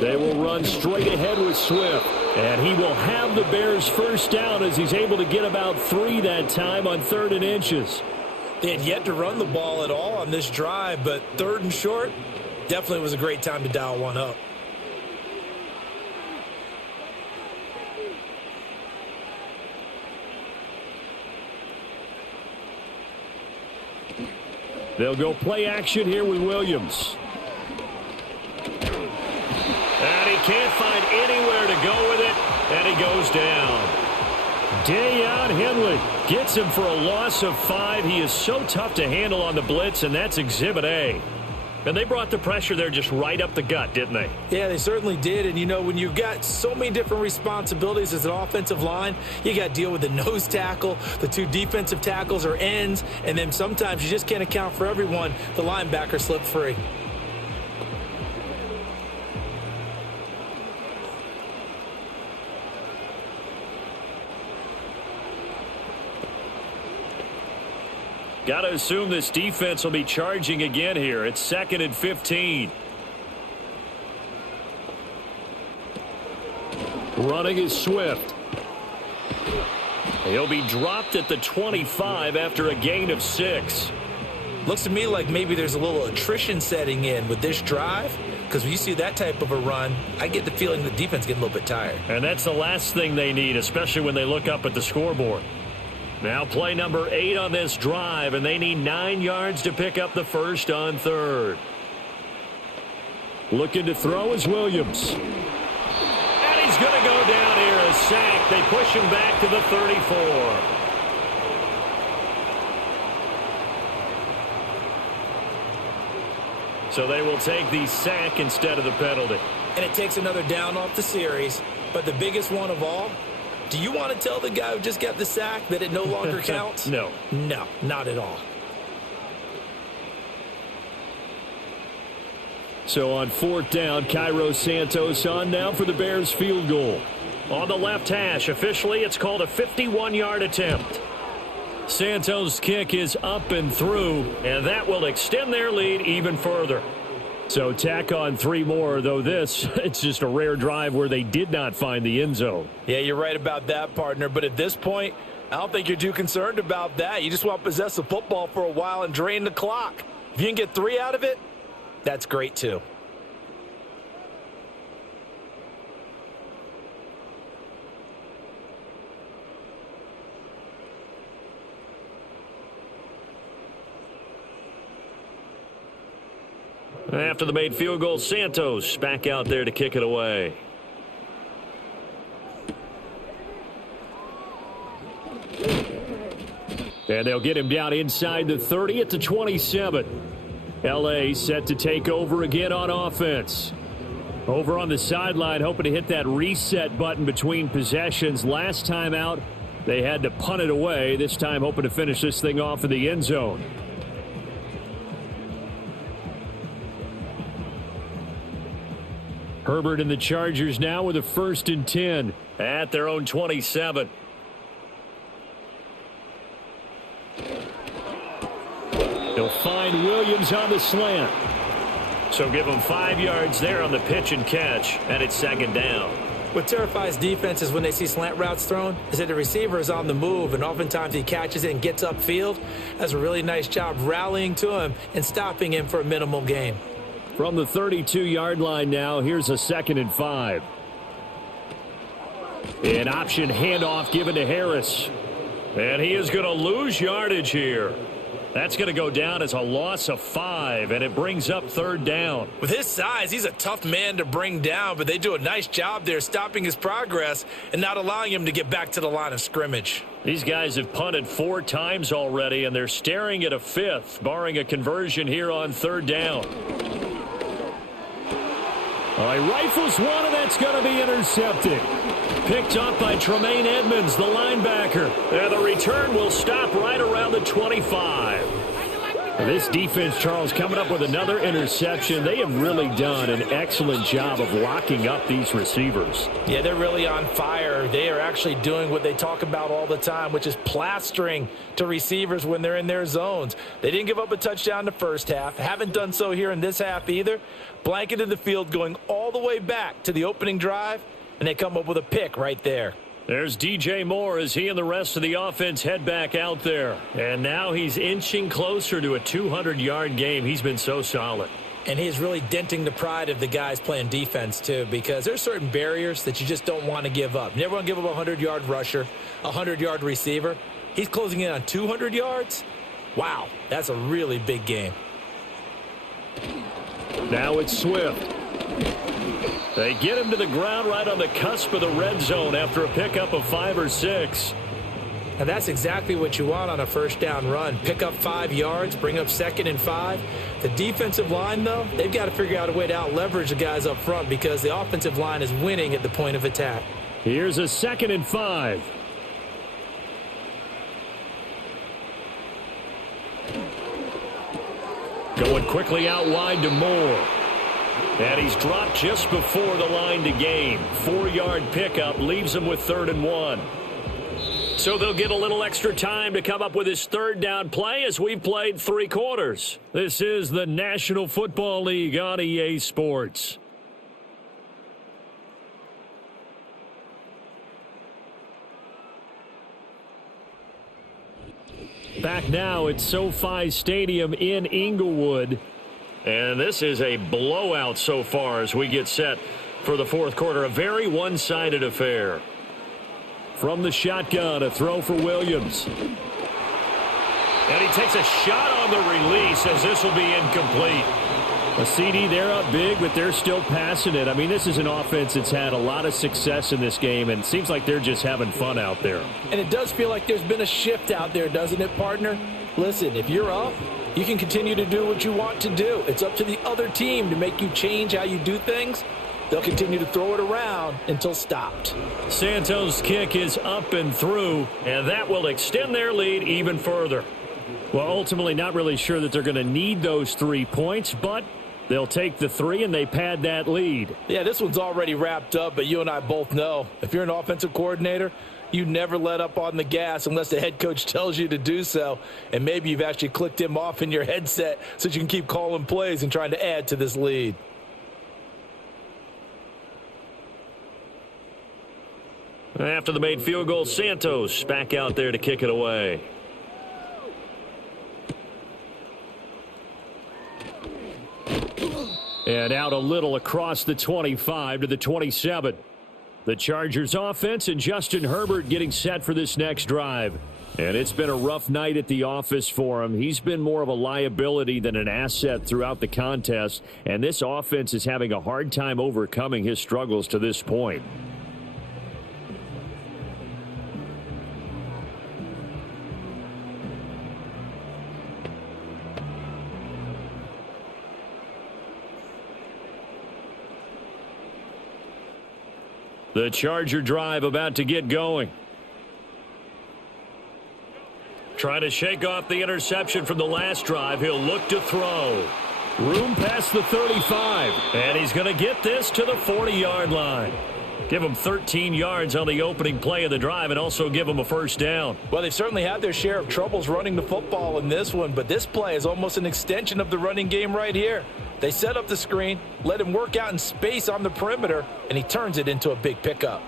They will run straight ahead with Swift. And he will have the Bears' first down as he's able to get about 3 that time on 3rd and inches. They had yet to run the ball at all on this drive, but 3rd and short, definitely was a great time to dial one up. They'll go play action here with Williams. And he can't find anywhere to go with it, and he goes down. Dayon Henley gets him for a loss of 5. He is so tough to handle on the blitz, and that's Exhibit A. And they brought the pressure there just right up the gut, didn't they? Yeah, they certainly did. And, you know, when you've got so many different responsibilities as an offensive line, you got to deal with the nose tackle, the 2 defensive tackles or ends, and then sometimes you just can't account for everyone. The linebacker slipped free. Got to assume this defense will be charging again here. It's 2nd and 15. Running is Swift. He'll be dropped at the 25 after a gain of 6. Looks to me like maybe there's a little attrition setting in with this drive, because when you see that type of a run, I get the feeling the defense getting a little bit tired. And that's the last thing they need, especially when they look up at the scoreboard. Now play number 8 on this drive, and they need 9 yards to pick up the first on 3rd. Looking to throw is Williams. And he's going to go down here, a sack. They push him back to the 34. So they will take the sack instead of the penalty. And it takes another down off the series. But the biggest one of all, do you want to tell the guy who just got the sack that it no longer counts? No. No, not at all. So on 4th down, Cairo Santos on now for the Bears field goal. On the left hash, officially it's called a 51-yard attempt. Santos' kick is up and through, and that will extend their lead even further. So tack on 3 more, though this, it's just a rare drive where they did not find the end zone. Yeah, you're right about that, partner. But at this point, I don't think you're too concerned about that. You just want to possess the football for a while and drain the clock. If you can get 3 out of it, that's great too. After the made field goal, Santos back out there to kick it away. And they'll get him down inside the 30 at the 27. L.A. set to take over again on offense. Over on the sideline, hoping to hit that reset button between possessions. Last time out, they had to punt it away. This time, hoping to finish this thing off in the end zone. Herbert and the Chargers now with a 1st and 10 at their own 27. They'll find Williams on the slant. So give him 5 yards there on the pitch and catch, and it's 2nd down. What terrifies defenses when they see slant routes thrown is that the receiver is on the move, and oftentimes he catches it and gets upfield. Does a really nice job rallying to him and stopping him for a minimal gain. From the 32-yard line now, here's a 2nd and 5. An option handoff given to Harris. And he is going to lose yardage here. That's going to go down as a loss of 5, and it brings up 3rd down. With his size, he's a tough man to bring down, but they do a nice job there stopping his progress and not allowing him to get back to the line of scrimmage. These guys have punted 4 times already, and they're staring at a 5th, barring a conversion here on 3rd down. All right, rifles one, and that's going to be intercepted. Picked up by Tremaine Edmonds, the linebacker. And the return will stop right around the 25. This defense, Charles, coming up with another interception. They have really done an excellent job of locking up these receivers. Yeah, they're really on fire. They are actually doing what they talk about all the time, which is plastering to receivers when they're in their zones. They didn't give up a touchdown in the first half. Haven't done so here in this half either. Blanketed the field going all the way back to the opening drive, and they come up with a pick right there. There's DJ Moore as he and the rest of the offense head back out there. And now he's inching closer to a 200-yard game. He's been so solid. And he's really denting the pride of the guys playing defense, too, because there's certain barriers that you just don't want to give up. You never want to give up a 100-yard rusher, a 100-yard receiver. He's closing in on 200 yards. Wow, that's a really big game. Now it's Swift. They get him to the ground right on the cusp of the red zone after a pickup of 5 or 6. And that's exactly what you want on a first down run. Pick up 5 yards, bring up 2nd and 5. The defensive line, though, they've got to figure out a way to out-leverage the guys up front because the offensive line is winning at the point of attack. Here's a 2nd and 5. Going quickly out wide to Moore. And he's dropped just before the line to gain. 4-yard pickup leaves him with 3rd and 1. So they'll get a little extra time to come up with his 3rd down play as we've played 3 quarters. This is the National Football League on EA Sports. Back now at SoFi Stadium in Inglewood. And this is a blowout so far as we get set for the 4th quarter. A very one-sided affair. From the shotgun, a throw for Williams. And he takes a shot on the release as this will be incomplete. A CD, they're up big, but they're still passing it. I mean, this is an offense that's had a lot of success in this game, and it seems like they're just having fun out there. And it does feel like there's been a shift out there, doesn't it, partner? Listen, if you're up, you can continue to do what you want to do. It's up to the other team to make you change how you do things. They'll continue to throw it around until stopped. Santos' kick is up and through, and that will extend their lead even further. Well, ultimately not really sure that they're going to need those 3 points, but they'll take the 3 and they pad that lead. Yeah, this one's already wrapped up, but you and I both know if you're an offensive coordinator, you never let up on the gas unless the head coach tells you to do so. And maybe you've actually clicked him off in your headset so that you can keep calling plays and trying to add to this lead. After the made field goal, Santos back out there to kick it away. And out a little across the 25 to the 27. The Chargers offense and Justin Herbert getting set for this next drive. And it's been a rough night at the office for him. He's been more of a liability than an asset throughout the contest. And this offense is having a hard time overcoming his struggles to this point. The Charger drive about to get going. Trying to shake off the interception from the last drive. He'll look to throw. Room past the 35. And he's going to get this to the 40-yard line. Give him 13 yards on the opening play of the drive and also give him a first down. Well, they've certainly had their share of troubles running the football in this one, but this play is almost an extension of the running game right here. They set up the screen, let him work out in space on the perimeter, and he turns it into a big pickup.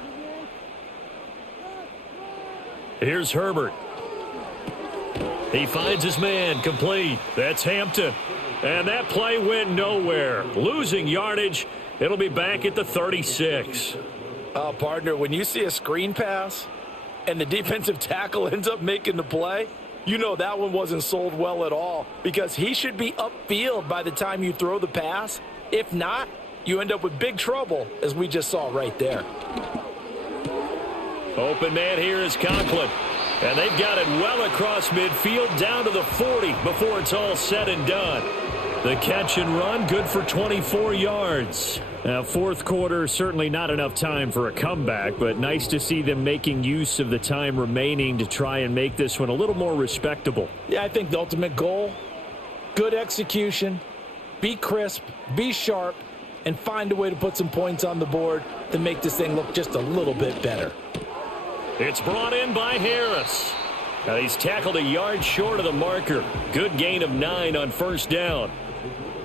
Here's Herbert. He finds his man, complete. That's Hampton. And that play went nowhere. Losing yardage. It'll be back at the 36. Partner, when you see a screen pass and the defensive tackle ends up making the play, you know that one wasn't sold well at all, because he should be upfield by the time you throw the pass. If not, you end up with big trouble, as we just saw right there. Open man here is Conklin. And they've got it well across midfield down to the 40 before it's all said and done. The catch and run, good for 24 yards. Now, fourth quarter, certainly not enough time for a comeback, but nice to see them making use of the time remaining to try and make this one a little more respectable. Yeah, I think the ultimate goal, good execution, be crisp, be sharp, and find a way to put some points on the board to make this thing look just a little bit better. It's brought in by Harris. Now he's tackled a yard short of the marker. Good gain of 9 on first down.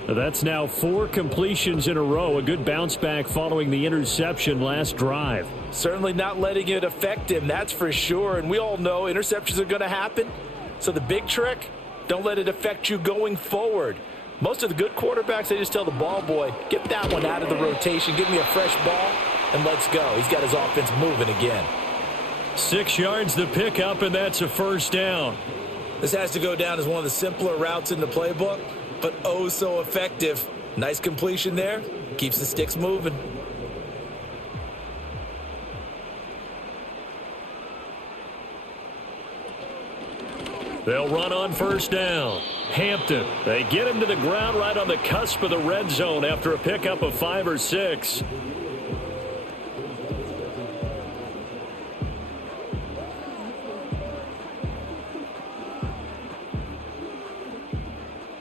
That's now 4 completions in a row. A good bounce back following the interception last drive. Certainly not letting it affect him, that's for sure. And we all know interceptions are going to happen. So the big trick, don't let it affect you going forward. Most of the good quarterbacks, they just tell the ball boy, get that one out of the rotation, give me a fresh ball, and let's go. He's got his offense moving again. 6 yards the pickup, and that's a first down. This has to go down as one of the simpler routes in the playbook, but oh so effective. Nice completion there. Keeps the sticks moving. They'll run on first down. Hampton, they get him to the ground right on the cusp of the red zone after a pickup of 5 or 6.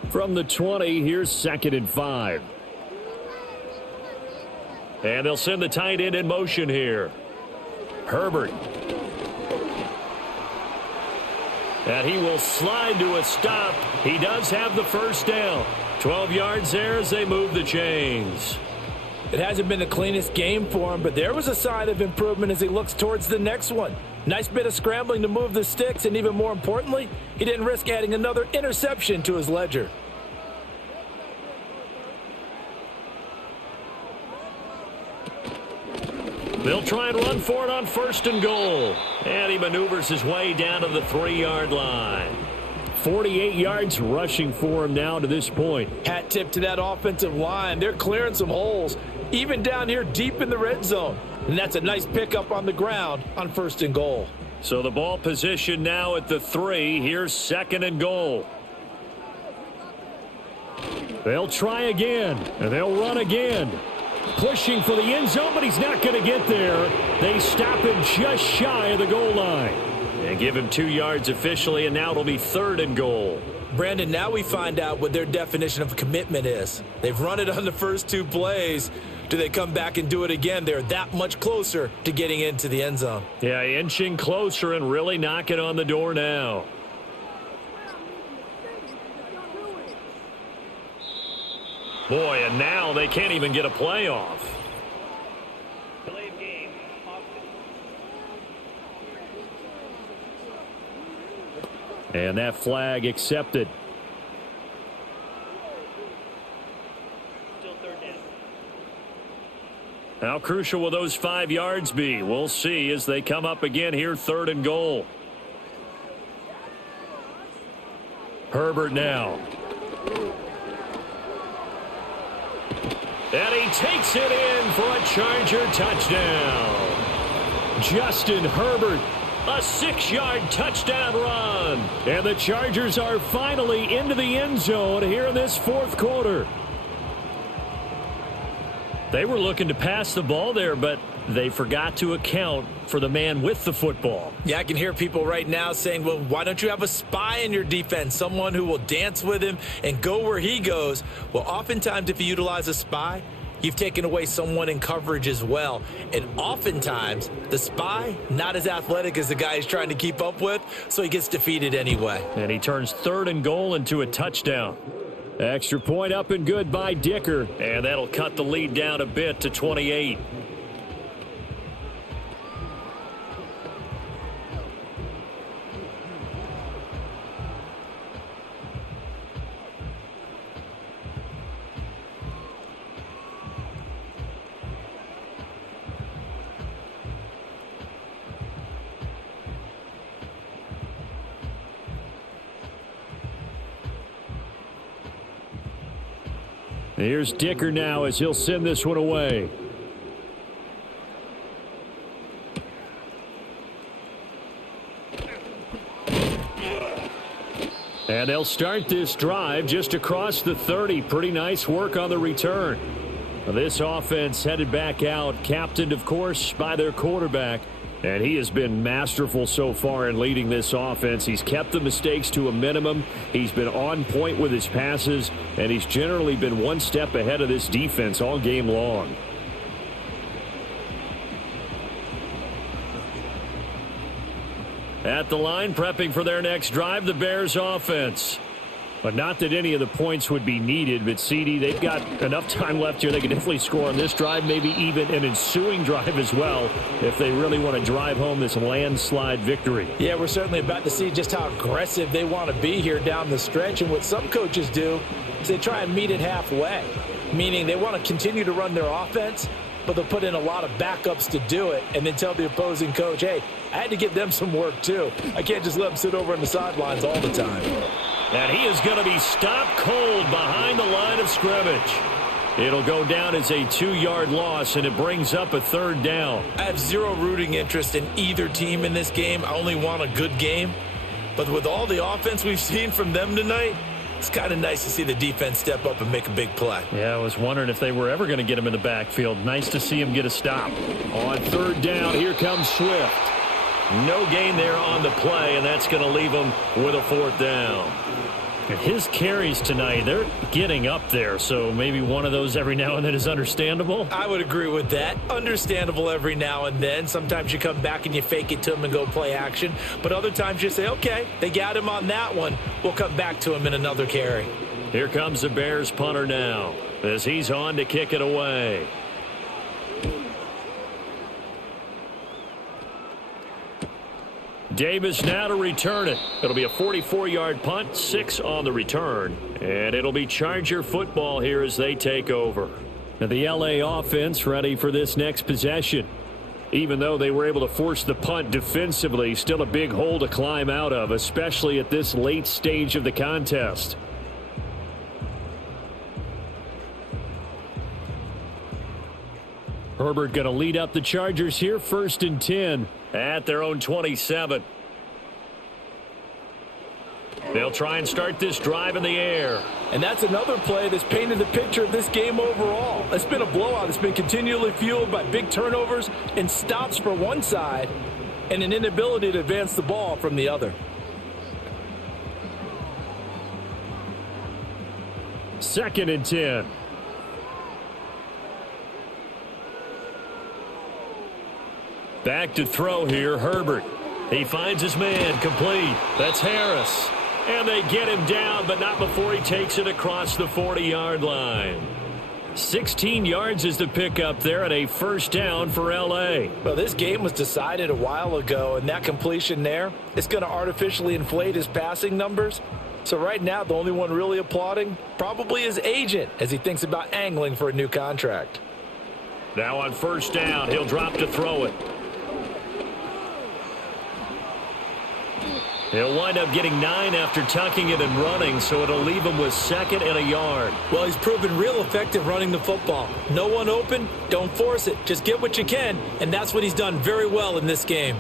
From the 20, here's 2nd and 5. And they'll send the tight end in motion here. Herbert. And he will slide to a stop. He does have the first down. 12 yards there as they move the chains. It hasn't been the cleanest game for him, but there was a sign of improvement as he looks towards the next one. Nice bit of scrambling to move the sticks, and even more importantly, he didn't risk adding another interception to his ledger. They'll try and run for it on 1st and goal. And he maneuvers his way down to the 3-yard line. 48 yards rushing for him now to this point. Hat tip to that offensive line. They're clearing some holes, even down here deep in the red zone. And that's a nice pickup on the ground on 1st and goal. So the ball position now at the 3. Here's 2nd and goal. They'll try again, and they'll run again. Pushing for the end zone, but he's not going to get there. They stop him just shy of the goal line. And give him 2 yards officially, and now it'll be 3rd and goal. Brandon, now we find out what their definition of commitment is. They've run it on the first 2 plays. Do they come back and do it again? They're that much closer to getting into the end zone. Yeah, inching closer and really knocking on the door now. Boy, and now they can't even get a playoff. Delayed game. And that flag accepted. Still 3rd down. How crucial will those 5 yards be? We'll see as they come up again here, 3rd and goal. Herbert now. And he takes it in for a Charger touchdown. Justin Herbert, a 6-yard touchdown run. And the Chargers are finally into the end zone here in this 4th quarter. They were looking to pass the ball there, but they forgot to account for the man with the football. Yeah, I can hear people right now saying, well, why don't you have a spy in your defense, someone who will dance with him and go where he goes? Well, oftentimes if you utilize a spy, you've taken away someone in coverage as well. And oftentimes, the spy, not as athletic as the guy he's trying to keep up with, so he gets defeated anyway. And he turns 3rd and goal into a touchdown. Extra point up and good by Dicker. And that'll cut the lead down a bit to 28. Here's Dicker now as he'll send this one away. And they'll start this drive just across the 30. Pretty nice work on the return. This offense headed back out, captained, of course, by their quarterback. And he has been masterful so far in leading this offense. He's kept the mistakes to a minimum. He's been on point with his passes, and he's generally been one step ahead of this defense all game long. At the line, prepping for their next drive, the Bears offense. But not that any of the points would be needed, but CD, they've got enough time left here. They can definitely score on this drive, maybe even an ensuing drive as well, if they really want to drive home this landslide victory. Yeah, we're certainly about to see just how aggressive they want to be here down the stretch. And what some coaches do is they try and meet it halfway, meaning they want to continue to run their offense, but they'll put in a lot of backups to do it and then tell the opposing coach, hey, I had to give them some work too. I can't just let them sit over on the sidelines all the time. And he is going to be stopped cold behind the line of scrimmage. It'll go down as a 2-yard loss, and it brings up a 3rd down. I have zero rooting interest in either team in this game. I only want a good game. But with all the offense we've seen from them tonight, it's kind of nice to see the defense step up and make a big play. Yeah, I was wondering if they were ever going to get him in the backfield. Nice to see him get a stop. On 3rd down, here comes Swift. No gain there on the play, and that's going to leave him with a 4th down. And his carries tonight, they're getting up there, so maybe one of those every now and then is understandable. I would agree with that. Understandable every now and then. Sometimes you come back and you fake it to him and go play action. But other times you say, okay, they got him on that one. We'll come back to him in another carry. Here comes the Bears punter now as he's on to kick it away. Davis now to return it. It'll be a 44-yard punt, 6 on the return. And it'll be Charger football here as they take over. Now the LA offense ready for this next possession. Even though they were able to force the punt defensively, still a big hole to climb out of, especially at this late stage of the contest. Herbert going to lead up the Chargers here, 1st and 10 at their own 27. They'll try and start this drive in the air. And that's another play that's painted the picture of this game overall. It's been a blowout. It's been continually fueled by big turnovers and stops for one side and an inability to advance the ball from the other. 2nd and 10. Back to throw here, Herbert. He finds his man, complete. That's Harris. And they get him down, but not before he takes it across the 40-yard line. 16 yards is the pickup there at a 1st down for L.A. Well, this game was decided a while ago, and that completion there is going to artificially inflate his passing numbers. So right now, the only one really applauding probably his agent as he thinks about angling for a new contract. Now on first down, he'll drop to throw it. He'll wind up getting 9 after tucking it and running, so it'll leave him with 2nd and a yard. Well, he's proven real effective running the football. No one open, don't force it. Just get what you can, and that's what he's done very well in this game.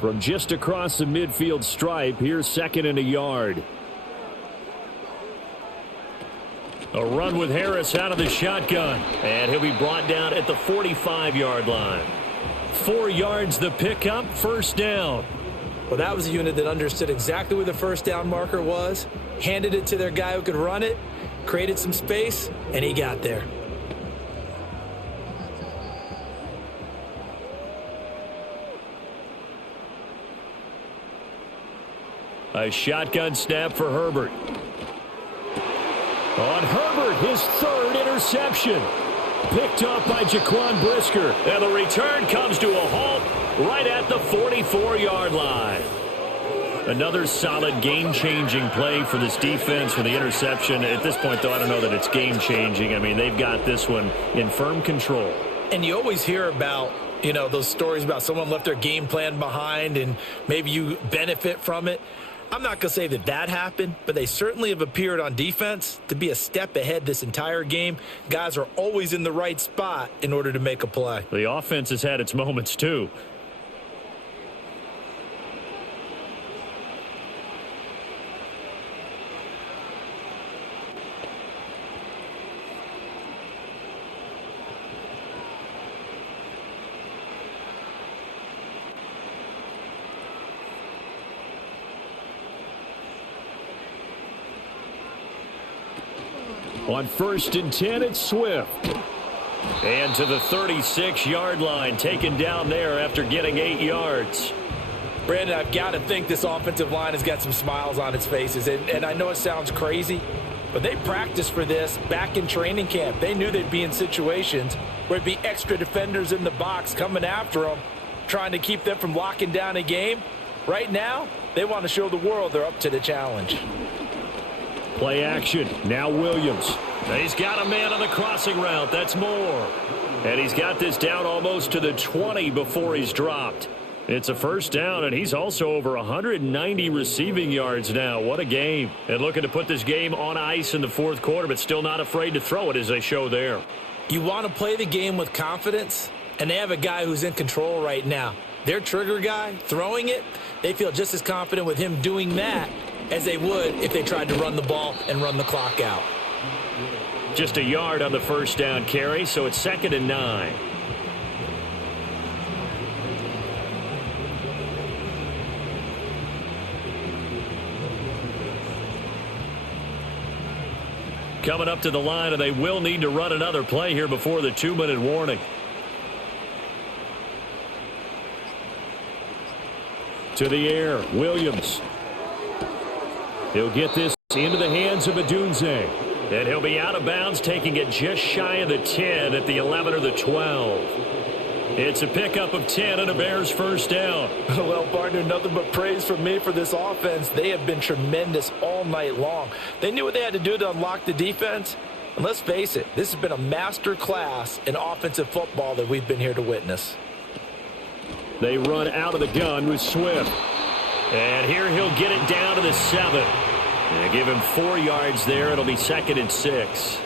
From just across the midfield stripe, here's 2nd and a yard. A run with Harris out of the shotgun, and he'll be brought down at the 45-yard line. 4 yards the pickup, first down. Well, that was a unit that understood exactly where the first down marker was, handed it to their guy who could run it, created some space, and he got there. A shotgun snap for Herbert. On Herbert, his 3rd interception. Picked up by Jaquan Brisker. And the return comes to a halt right at the 44-yard line. Another solid game-changing play for this defense with the interception. At this point, though, I don't know that it's game-changing. I mean, they've got this one in firm control. And you always hear about, those stories about someone left their game plan behind and maybe you benefit from it. I'm not going to say that happened, but they certainly have appeared on defense to be a step ahead this entire game. Guys are always in the right spot in order to make a play. The offense has had its moments, too. On 1st and 10, it's Swift. And to the 36-yard line, taken down there after getting 8 yards. Brandon, I've got to think this offensive line has got some smiles on its faces. And I know it sounds crazy, but they practiced for this back in training camp. They knew they'd be in situations where it'd be extra defenders in the box coming after them, trying to keep them from locking down a game. Right now, they want to show the world they're up to the challenge. Play action. Now Williams. He's got a man on the crossing route. That's Moore. And he's got this down almost to the 20 before he's dropped. It's a first down, and he's also over 190 receiving yards now. What a game. And looking to put this game on ice in the 4th quarter, but still not afraid to throw it as they show there. You want to play the game with confidence, and they have a guy who's in control right now. Their trigger guy throwing it, they feel just as confident with him doing that as they would if they tried to run the ball and run the clock out. Just a yard on the first down carry, so it's 2nd and 9. Coming up to the line, and they will need to run another play here before the 2-minute warning. To the air, Williams. He'll get this into the hands of Adunze. And he'll be out of bounds, taking it just shy of the 10 at the 11 or the 12. It's a pickup of 10 and a Bears first down. Well, partner, nothing but praise from me for this offense. They have been tremendous all night long. They knew what they had to do to unlock the defense. And let's face it, this has been a master class in offensive football that we've been here to witness. They run out of the gun with Swift. And here he'll get it down to the 7. They give him 4 yards there. It'll be 2nd and 6.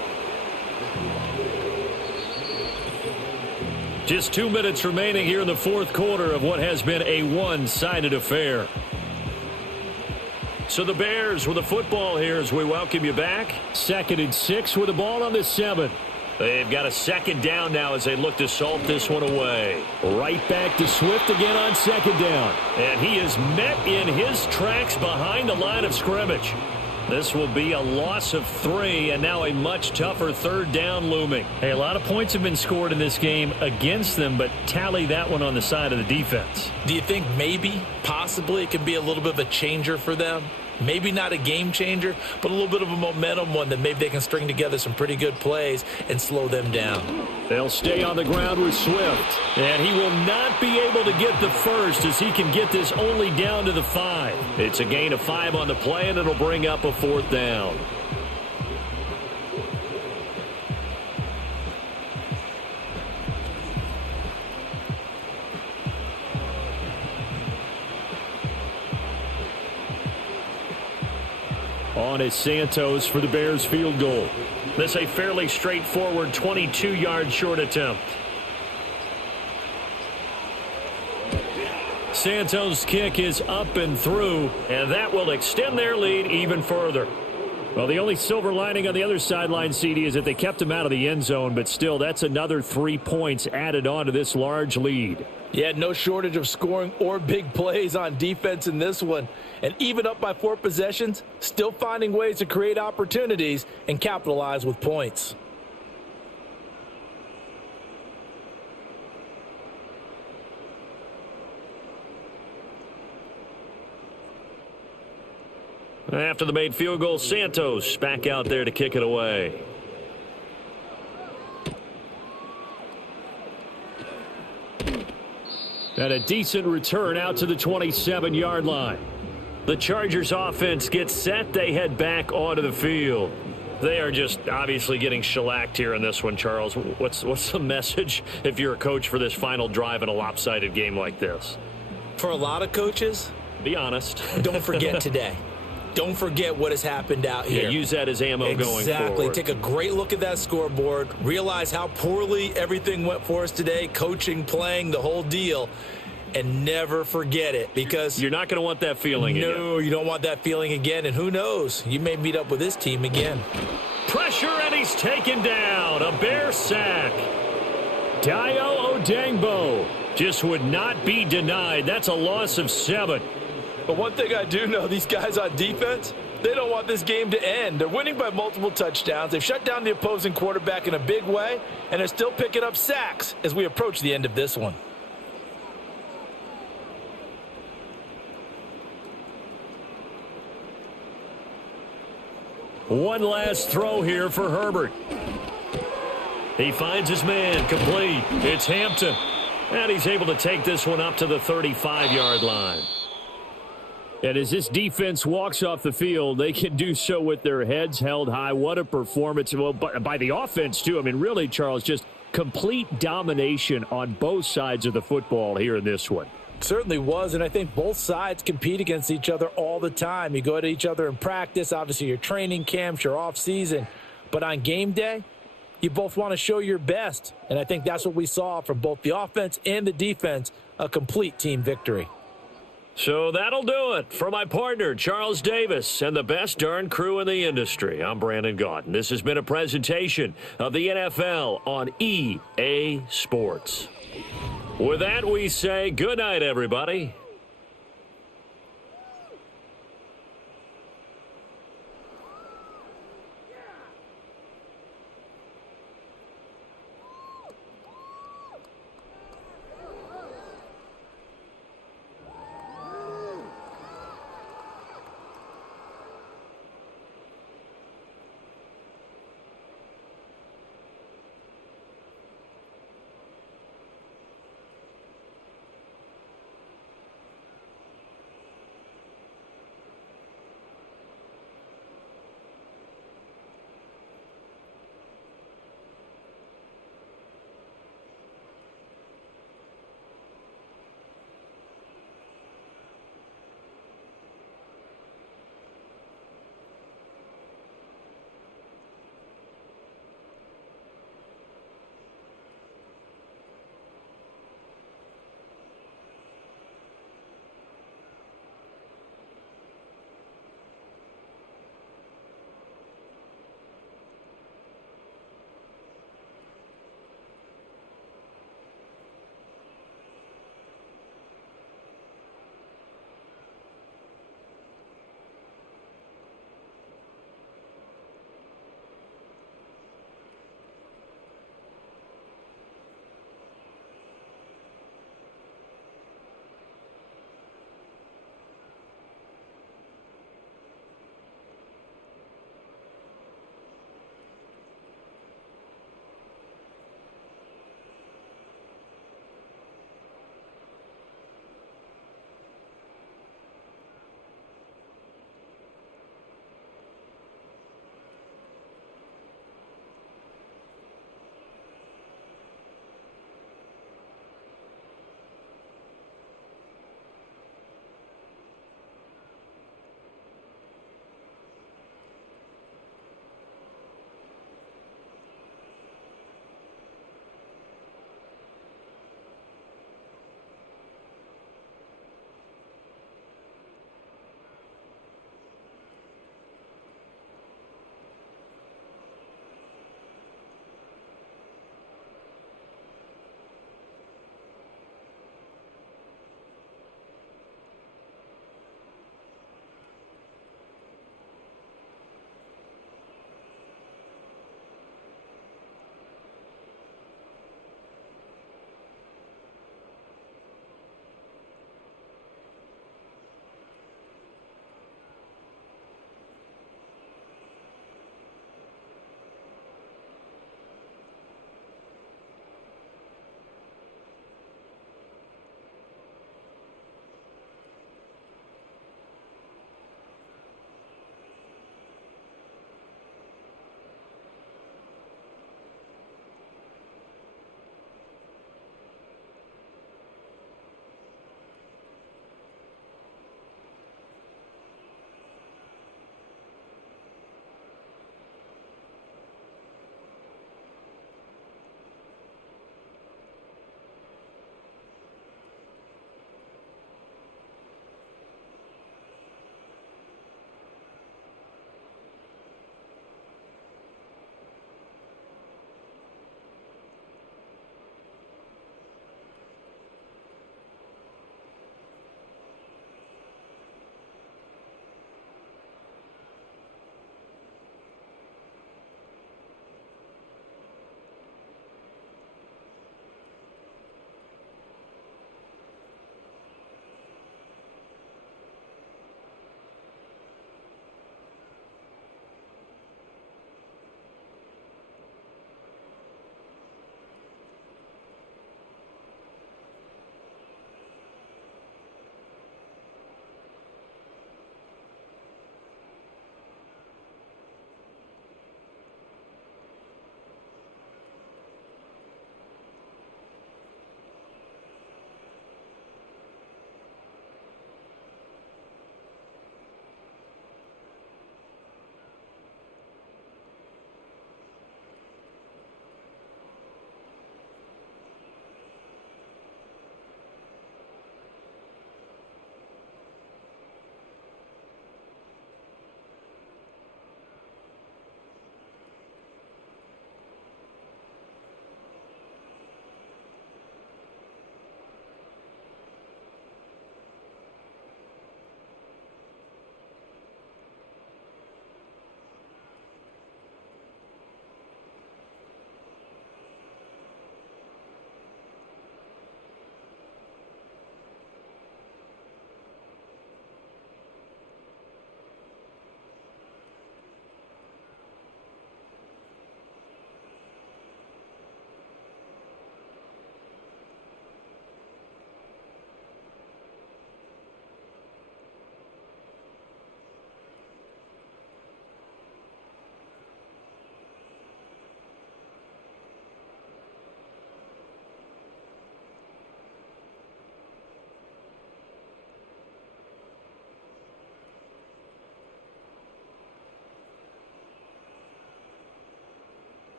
Just 2 minutes remaining here in the 4th quarter of what has been a one-sided affair. So the Bears with the football here as we welcome you back. 2nd and 6 with the ball on the 7. They've got a 2nd down now as they look to salt this one away. Right back to Swift again on 2nd down. And he is met in his tracks behind the line of scrimmage. This will be a loss of 3, and now a much tougher 3rd down looming. Hey, a lot of points have been scored in this game against them, but tally that one on the side of the defense. Do you think maybe, possibly, it could be a little bit of a changer for them? Maybe not a game changer, but a little bit of a momentum one that maybe they can string together some pretty good plays and slow them down. They'll stay on the ground with Swift, and he will not be able to get the first as he can get this only down to the 5. It's a gain of 5 on the play, and it'll bring up a 4th down. On is Santos for the Bears field goal. This a fairly straightforward 22-yard short attempt. Santos' kick is up and through, and that will extend their lead even further. Well, the only silver lining on the other sideline, CD, is that they kept him out of the end zone, but still, that's another 3 points added on to this large lead. Yeah, no shortage of scoring or big plays on defense in this one. And even up by 4 possessions, still finding ways to create opportunities and capitalize with points. After the made field goal, Santos back out there to kick it away. And a decent return out to the 27-yard line. The Chargers offense gets set. They head back onto the field. They are just obviously getting shellacked here in this one, Charles. What's the message if you're a coach for this final drive in a lopsided game like this? For a lot of coaches, be honest. Don't forget today. Don't forget what has happened out here. Yeah, use that as ammo going forward. Exactly. Take a great look at that scoreboard. Realize how poorly everything went for us today. Coaching, playing, the whole deal. And never forget it, because you're not going to want that feeling again. No, you don't want that feeling again. And who knows? You may meet up with this team again. Pressure, and he's taken down. A Bear sack. Dayo Odangbo just would not be denied. That's a loss of 7. But one thing I do know, these guys on defense, they don't want this game to end. They're winning by multiple touchdowns. They've shut down the opposing quarterback in a big way, and they're still picking up sacks as we approach the end of this one. One last throw here for Herbert. He finds his man, complete. It's Hampton. And he's able to take this one up to the 35-yard line. And as this defense walks off the field, they can do so with their heads held high. What a performance. Well, by the offense, too. I mean, really, Charles, just complete domination on both sides of the football here in this one. Certainly was, and I think both sides compete against each other all the time. You go to each other in practice, obviously your training camps, your off-season. But on game day, you both want to show your best. And I think that's what we saw from both the offense and the defense, a complete team victory. So that'll do it for my partner, Charles Davis, and the best darn crew in the industry. I'm Brandon Gaudin. This has been a presentation of the NFL on EA Sports. With that, we say good night, everybody.